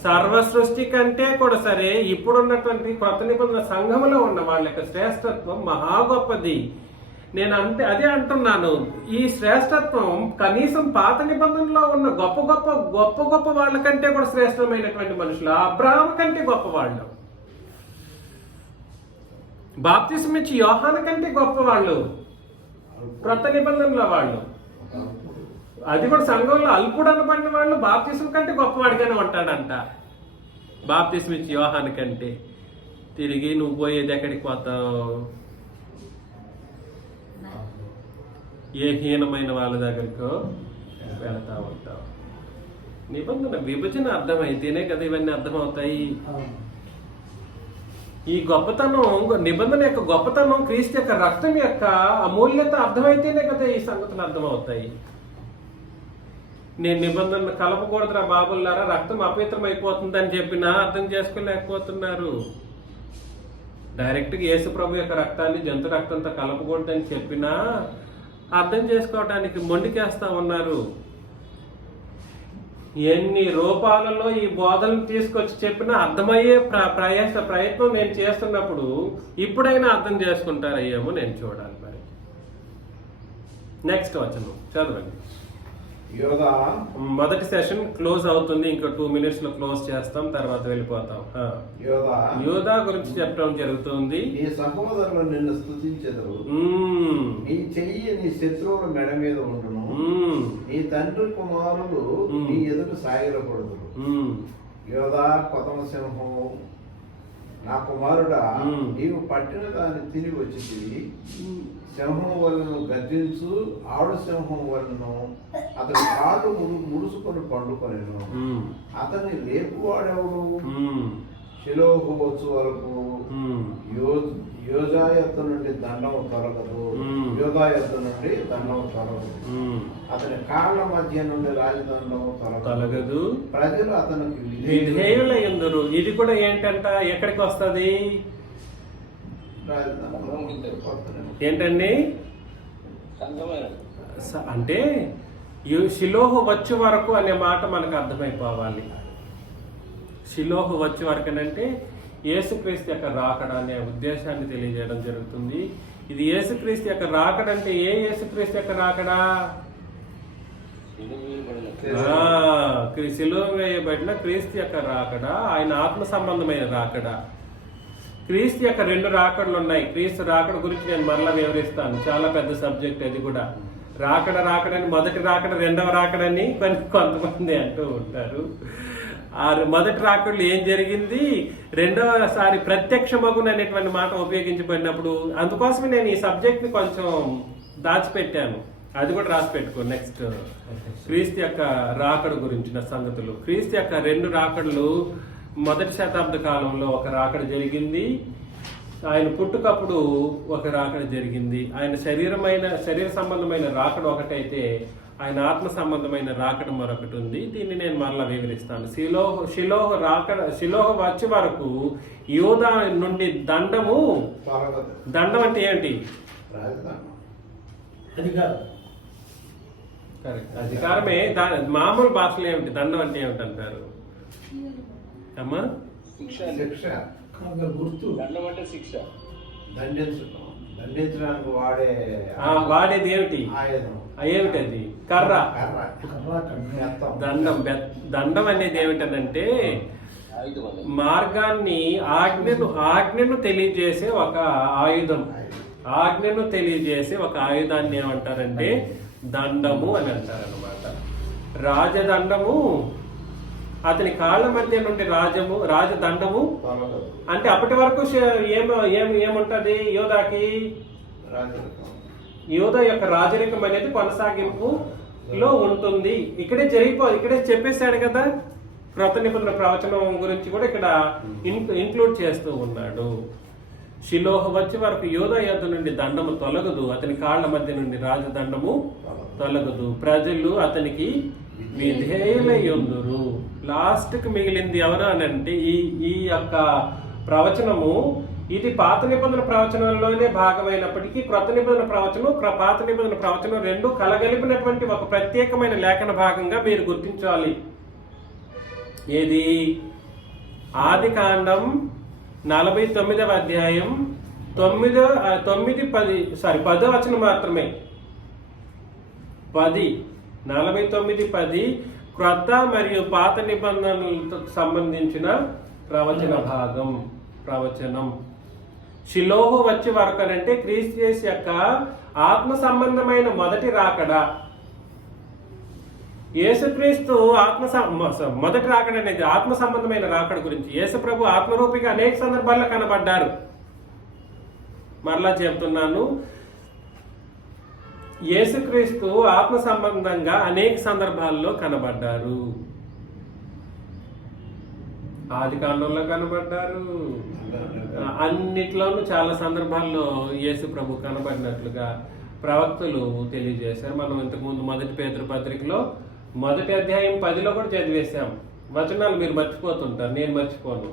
సర్వ సృష్టి కంటే కూడా సరే ఇప్పుడున్నటువంటి కొత్త నిబంధన సంఘంలో ఉన్న వాళ్ళ యొక్క శ్రేష్టత్వం మహా గొప్పది. నేను అదే అంటున్నాను. ఈ శ్రేష్టత్వం కనీసం పాత నిబంధనలో ఉన్న గొప్ప వాళ్ళ కంటే కూడా శ్రేష్టమైనటువంటి మనుషులు. అబ్రహాము కంటే గొప్పవాళ్ళు, బాప్తిస్మం ఇచ్చి యోహాను కంటే గొప్పవాళ్ళు క్రొత్త నిబంధనలో వాళ్ళు. అది కూడా సంఘంలో అల్పుడు అనబడిన వాళ్ళు బాప్తిస్మం కంటే గొప్పవాడిగానే ఉంటాడంట. బాప్తిస్మం ఇచ్చి యోహాను కంటే. తిరిగి నువ్వు పోయేది ఎక్కడికి పోతావు? ఏ హీనమైన వాళ్ళ దగ్గరకు వెళతా ఉంటావు. నిబంధన విభజన అర్థమైతేనే కదా ఇవన్నీ అర్థమవుతాయి. ఈ గొప్పతనం, నిబంధన యొక్క గొప్పతనం, క్రీస్తు యొక్క రక్తం యొక్క అమూల్యత అర్థమైతేనే కదా ఈ సంగతులు అర్థమవుతాయి. నేను నిబంధనలు కలపకూడదురా బాబుల్లారా, రక్తం అపవిత్రం అయిపోతుందని చెప్పినా అర్థం చేసుకోలేకపోతున్నారు. డైరెక్ట్గా యేసు ప్రభు యొక్క రక్తాన్ని జంతు రక్తంతో కలపకూడదని చెప్పినా అర్థం చేసుకోవటానికి మొండికేస్తా ఉన్నారు. ఎన్ని రూపాలలో ఈ బోధనలు తీసుకొచ్చి చెప్పినా అర్థమయ్యే ప్రయత్నం నేను చేస్తున్నప్పుడు ఇప్పుడైనా అర్థం చేసుకుంటారయ్యేమో నేను చూడాలి. మరి నెక్స్ట్ వచనం చదవండి. యోధా మొదటి సెషన్ క్లోజ్ అవుతుంది. ఇంకా 2 minutes లో క్లోజ్ చేస్తాం, తర్వాత వెళ్ళిపోతాం. యోధా యోధా గురించి చెప్పడం జరుగుతుంది. నీ సహోదరులు నిన్ను స్తుతించెదరు. నీ చెయ్యి నీ శత్రువుల మెడ మీద ఉండును. నీ తండ్రి కుమారులు నీ ఎదుట సాగిలపడుదురు. యోధా కొతమ సింహము, నా కుమారుడా, నీవు పట్టిన దాన్ని తిరిగి వచ్చింది. సింహం వలను గర్జించు, ఆడు సింహం వలను అతని కాళ్ళు ముడుసుకొని పండుకొనేను. అతన్ని లేపువాడెవడు? షిలోహు వచ్చు వరకు యోధాయత్తు నుండి దండము తొలగదు. యోధాయత్తు నుండి దండము తొలగదు. అతని కాళ్ళ మధ్య నుండి రాజదండము తొలగదు. ప్రజలు అతనికి విధేయులయ్యుందురు. ఇది కూడా ఏంటంట, ఎక్కడికి వస్తుంది? ఏంటండి అంటే షిలోహు వచ్చే వరకు అనే మాట మనకు అర్థమైపోవాలి. షిలోహు వచ్చే వరకు అంటే యేసుక్రీస్తు యొక్క రాకడ అనే ఉద్దేశాన్ని తెలియజేయడం జరుగుతుంది. ఇది యేసుక్రీస్తు యొక్క రాకడ అంటే ఏ యేసుక్రీస్తు యొక్క రాకడా? శిలువ వేయబడిన క్రీస్తు యొక్క రాకడ, ఆయన ఆత్మ సంబంధమైన రాకడ. క్రీస్తు యొక్క 2 రాకడలు ఉన్నాయి. క్రీస్తు రాకడ గురించి నేను మరలా వివరిస్తాను, చాలా పెద్ద సబ్జెక్ట్ అది కూడా. రాకడని మొదటి రాకడ, రెండవ రాకడని కొంతమంది అంటూ ఉంటారు. ఆ మొదటి రాకడలు ఏం జరిగింది, రెండవసారి ప్రత్యక్ష మగున అనేటువంటి మాట ఉపయోగించబడినప్పుడు, అందుకోసమే నేను ఈ సబ్జెక్ట్ ని కొంచెం దాచిపెట్టాను. అది కూడా రాసి పెట్టుకో. నెక్స్ట్ క్రీస్తు యొక్క రాకడ గురించిన సంగతులు. క్రీస్తు యొక్క 2 రాకడలు, మొదటి శతాబ్ద కాలంలో ఒక రాకడ జరిగింది, ఆయన పుట్టుకప్పుడు ఒక రాకడ జరిగింది. ఆయన శరీర సంబంధమైన రాకడ ఒకటైతే, ఆయన ఆత్మ సంబంధమైన రాకడ మరొకటి ఉంది. దీన్ని నేను మరలా వివరిస్తాను. షిలోహు వచ్చే వరకు యోధా నుండి దండము. దండం అంటే ఏంటి? అధికారమే. మామూలు భాషలో ఏమిటి దండం అంటే ఏమిటి అంటారు అమ్మా? శిక్ష, గుర్తు. దండం అంటే శిక్ష. దండించడానికి వాడేది ఏమిటి? ఏమిటి అది? కర్ర. దండం అనేది ఏమిటంటే మార్గాన్ని, ఆజ్ఞను తెలియజేసే ఒక ఆయుధం. ఆజ్ఞను తెలియజేసే ఒక ఆయుధాన్ని ఏమంటారంటే దండము అని అంటారన్నమాట. రాజదండము, అతని కాళ్ళ మధ్య నుండి రాజదండము అంటే అప్పటి వరకు ఏముంటది యోధాకి? యోధ యొక్క రాజరికం అనేది కొనసాగింపులో ఉంటుంది. ఇక్కడే చెప్పేశాడు కదా. క్రొత్త నిబంధన ప్రవచనం గురించి కూడా ఇక్కడ ఇంక్లూడ్ చేస్తూ ఉన్నాడు. షిలోహు వచ్చే వరకు యోధా యొద్ద నుండి దండము తొలగదు, అతని కాళ్ళ మధ్య నుండి రాజదండము తొలగదు. ప్రజలు అతనికి విధేయులయ్యుందురు. లాస్ట్కి మిగిలింది ఎవరు అని అంటే ఈ యొక్క ప్రవచనము, ఇది పాత నిబంధన ప్రవచనంలోనే భాగమైనప్పటికీ క్రొత్త నిబంధన ప్రవచనం, పాత నిబంధన ప్రవచనం 2 కలగలిపినటువంటి ఒక ప్రత్యేకమైన లేఖన భాగంగా మీరు గుర్తించాలి. ఏది? ఆదికాండం 49వ అధ్యాయం 10వ వచనం మాత్రమే. 49:10 క్రొత్త మరియు పాత నిబంధనలతో సంబంధించిన ప్రవచనం. షిలోహు వచ్చే వరకు అంటే క్రీస్తు యొక్క ఆత్మ సంబంధమైన మొదటి రాకడ. యేసుక్రీస్తు మొదటి రాకడ అనేది ఆత్మ సంబంధమైన రాకడ గురించి. యేసు ప్రభు ఆత్మరూపిగా అనేక సందర్భాల్లో కనబడ్డారు. మరలా చెప్తున్నాను, యేసుక్రీస్తు ఆత్మ సంబంధంగా అనేక సందర్భాల్లో కనబడ్డారు. ఆదికాండంలో కనబడ్డారు, అన్నిట్లోనూ చాలా సందర్భాల్లో యేసు ప్రభు కనబడినట్లుగా ప్రవక్తలు తెలియజేశారు. మనం ఇంతకుముందు 1 పేతురు పత్రికలో 1వ అధ్యాయం 10లో కూడా చదివేశాం. వచనాలు మీరు మర్చిపోతుంటారు, నేను మర్చిపోను.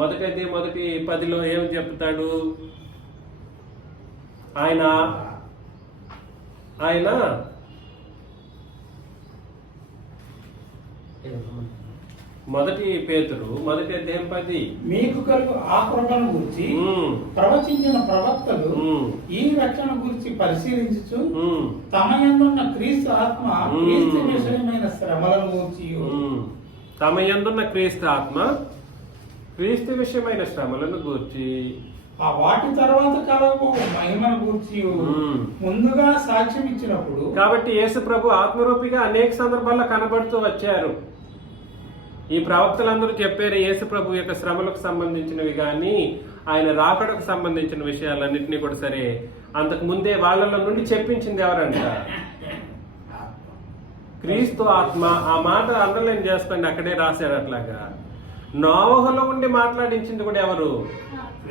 1వ అధ్యాయం 10లో ఏం చెప్తాడు? ఆయన మొదటి పేతురు మొదటి అధ్యాయం 10. మీకు కలుగు ఆ కృపను గురించి ఉమ్, ప్రవచించిన ప్రవక్తలు ఉమ్, ఈ రక్షణ గురించి పరిశీలించుచు ఉమ్, తమ యందున్న క్రీస్తు ఆత్మ మ్మ్. క్రీస్తు విషయమైన శ్రమలను గూర్చి ఉమ్. తమ యందున్న క్రీస్తు ఆత్మ క్రీస్తు విషయమైన శ్రమలను గూర్చి ఆ వాటి తర్వాత కలవు మహిమను గూర్చి మ్మ్. ముందుగా సాక్ష్యం ఇచ్చినప్పుడు కాబట్టి యేసు ప్రభు ఆత్మరూపిగా అనేక సందర్భాల్లో కనబడుతూ వచ్చారు. ఈ ప్రవక్తలందరూ చెప్పారు యేసు ప్రభు యొక్క శ్రమలకు సంబంధించినవి కానీ ఆయన రాకడకు సంబంధించిన విషయాలన్నింటినీ కూడా సరే అంతకు ముందే వాళ్ళలో నుండి చెప్పించింది ఎవరంట? క్రీస్తు ఆత్మ. ఆ మాట అండర్లైన్ చేసుకోండి, అక్కడే రాశారు. అట్లాగా నోవహులో ఉండి మాట్లాడించింది కూడా ఎవరు?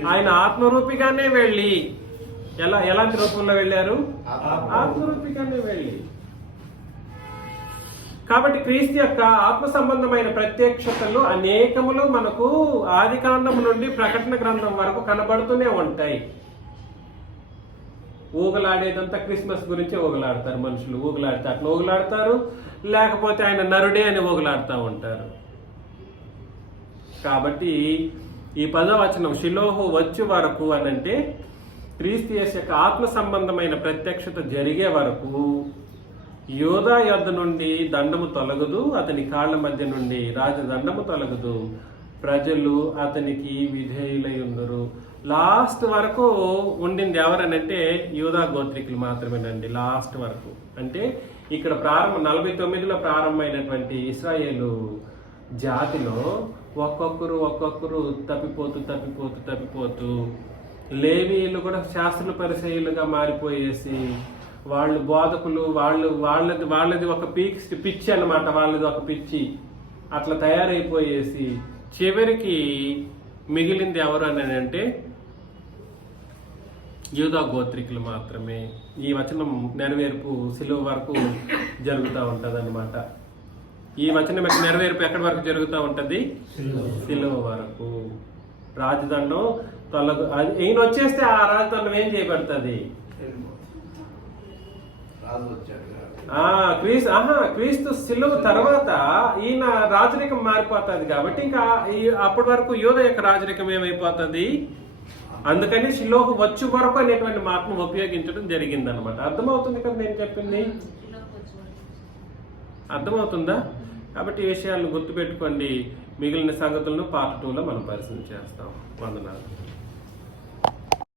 ఆయన ఆత్మరూపిగానే వెళ్ళి ఎలాంటి రూపంలో వెళ్ళారు? ఆత్మరూపిగానే వెళ్ళి. కాబట్టి క్రీస్తు యొక్క ఆత్మ సంబంధమైన ప్రత్యక్షతలు అనేకములు మనకు ఆదికాండం నుండి ప్రకటన గ్రంథం వరకు కనబడుతూనే ఉంటాయి. ఊగలాడేదంతా క్రిస్మస్ గురించి ఊగలాడతారు మనుషులు. ఊగలాడతారు, లేకపోతే ఆయన నరుడే అని ఊగలాడుతూ ఉంటారు. కాబట్టి ఈ 10వ వచనం షిలోహు వచ్చే వరకు అనంటే క్రీస్తు యేసు యొక్క ఆత్మ సంబంధమైన ప్రత్యక్షత జరిగే వరకు యోధా యొద్ద నుండి దండము తొలగదు, అతని కాళ్ళ మధ్య నుండి రాజదండము తొలగదు, ప్రజలు అతనికి విధేయులై ఉందరు. లాస్ట్ వరకు ఉండింది ఎవరనంటే యూదా గోత్రికులు మాత్రమేనండి. లాస్ట్ వరకు అంటే ఇక్కడ 49లో ప్రారంభమైనటువంటి ఇశ్రాయేలు జాతిలో ఒక్కొక్కరు తప్పిపోతూ లేవీయులు కూడా శాస్త్రుల పరిచయులుగా మారిపోయేసి వాళ్ళు బోధకులు, వాళ్ళది ఒక పిచ్చి అన్నమాట. వాళ్ళది ఒక పిచ్చి అట్లా తయారైపోయేసి చివరికి మిగిలింది ఎవరు అని అంటే యూదా గోత్రికులు మాత్రమే. ఈ వచనం నెరవేర్పు సిలువ వరకు జరుగుతూ ఉంటది అన్నమాట. ఈ వచనం యొక్క నెరవేర్పు ఎక్కడి వరకు జరుగుతూ ఉంటది? సిలువ వరకు. రాజదండం తొలగ ఈయన వచ్చేస్తే ఆ రాజదండం ఏం చేయబడుతుంది? క్రీస్తు సిలువ తర్వాత ఈయన రాజరికం మారిపోతుంది. కాబట్టి ఇంకా అప్పటి వరకు యూద యొక్క రాజరికం ఏమైపోతుంది? అందుకని షిలోహు వచ్చు వరకు అనేటువంటి మాటను ఉపయోగించడం జరిగింది అనమాట. అర్థమవుతుంది కదా నేను చెప్పింది? అర్థమవుతుందా? కాబట్టి ఈ విషయాలను గుర్తుపెట్టుకోండి. మిగిలిన సంగతులను పార్ట్ 2లో మనం పరిశీలన చేస్తాం. వందనాలు.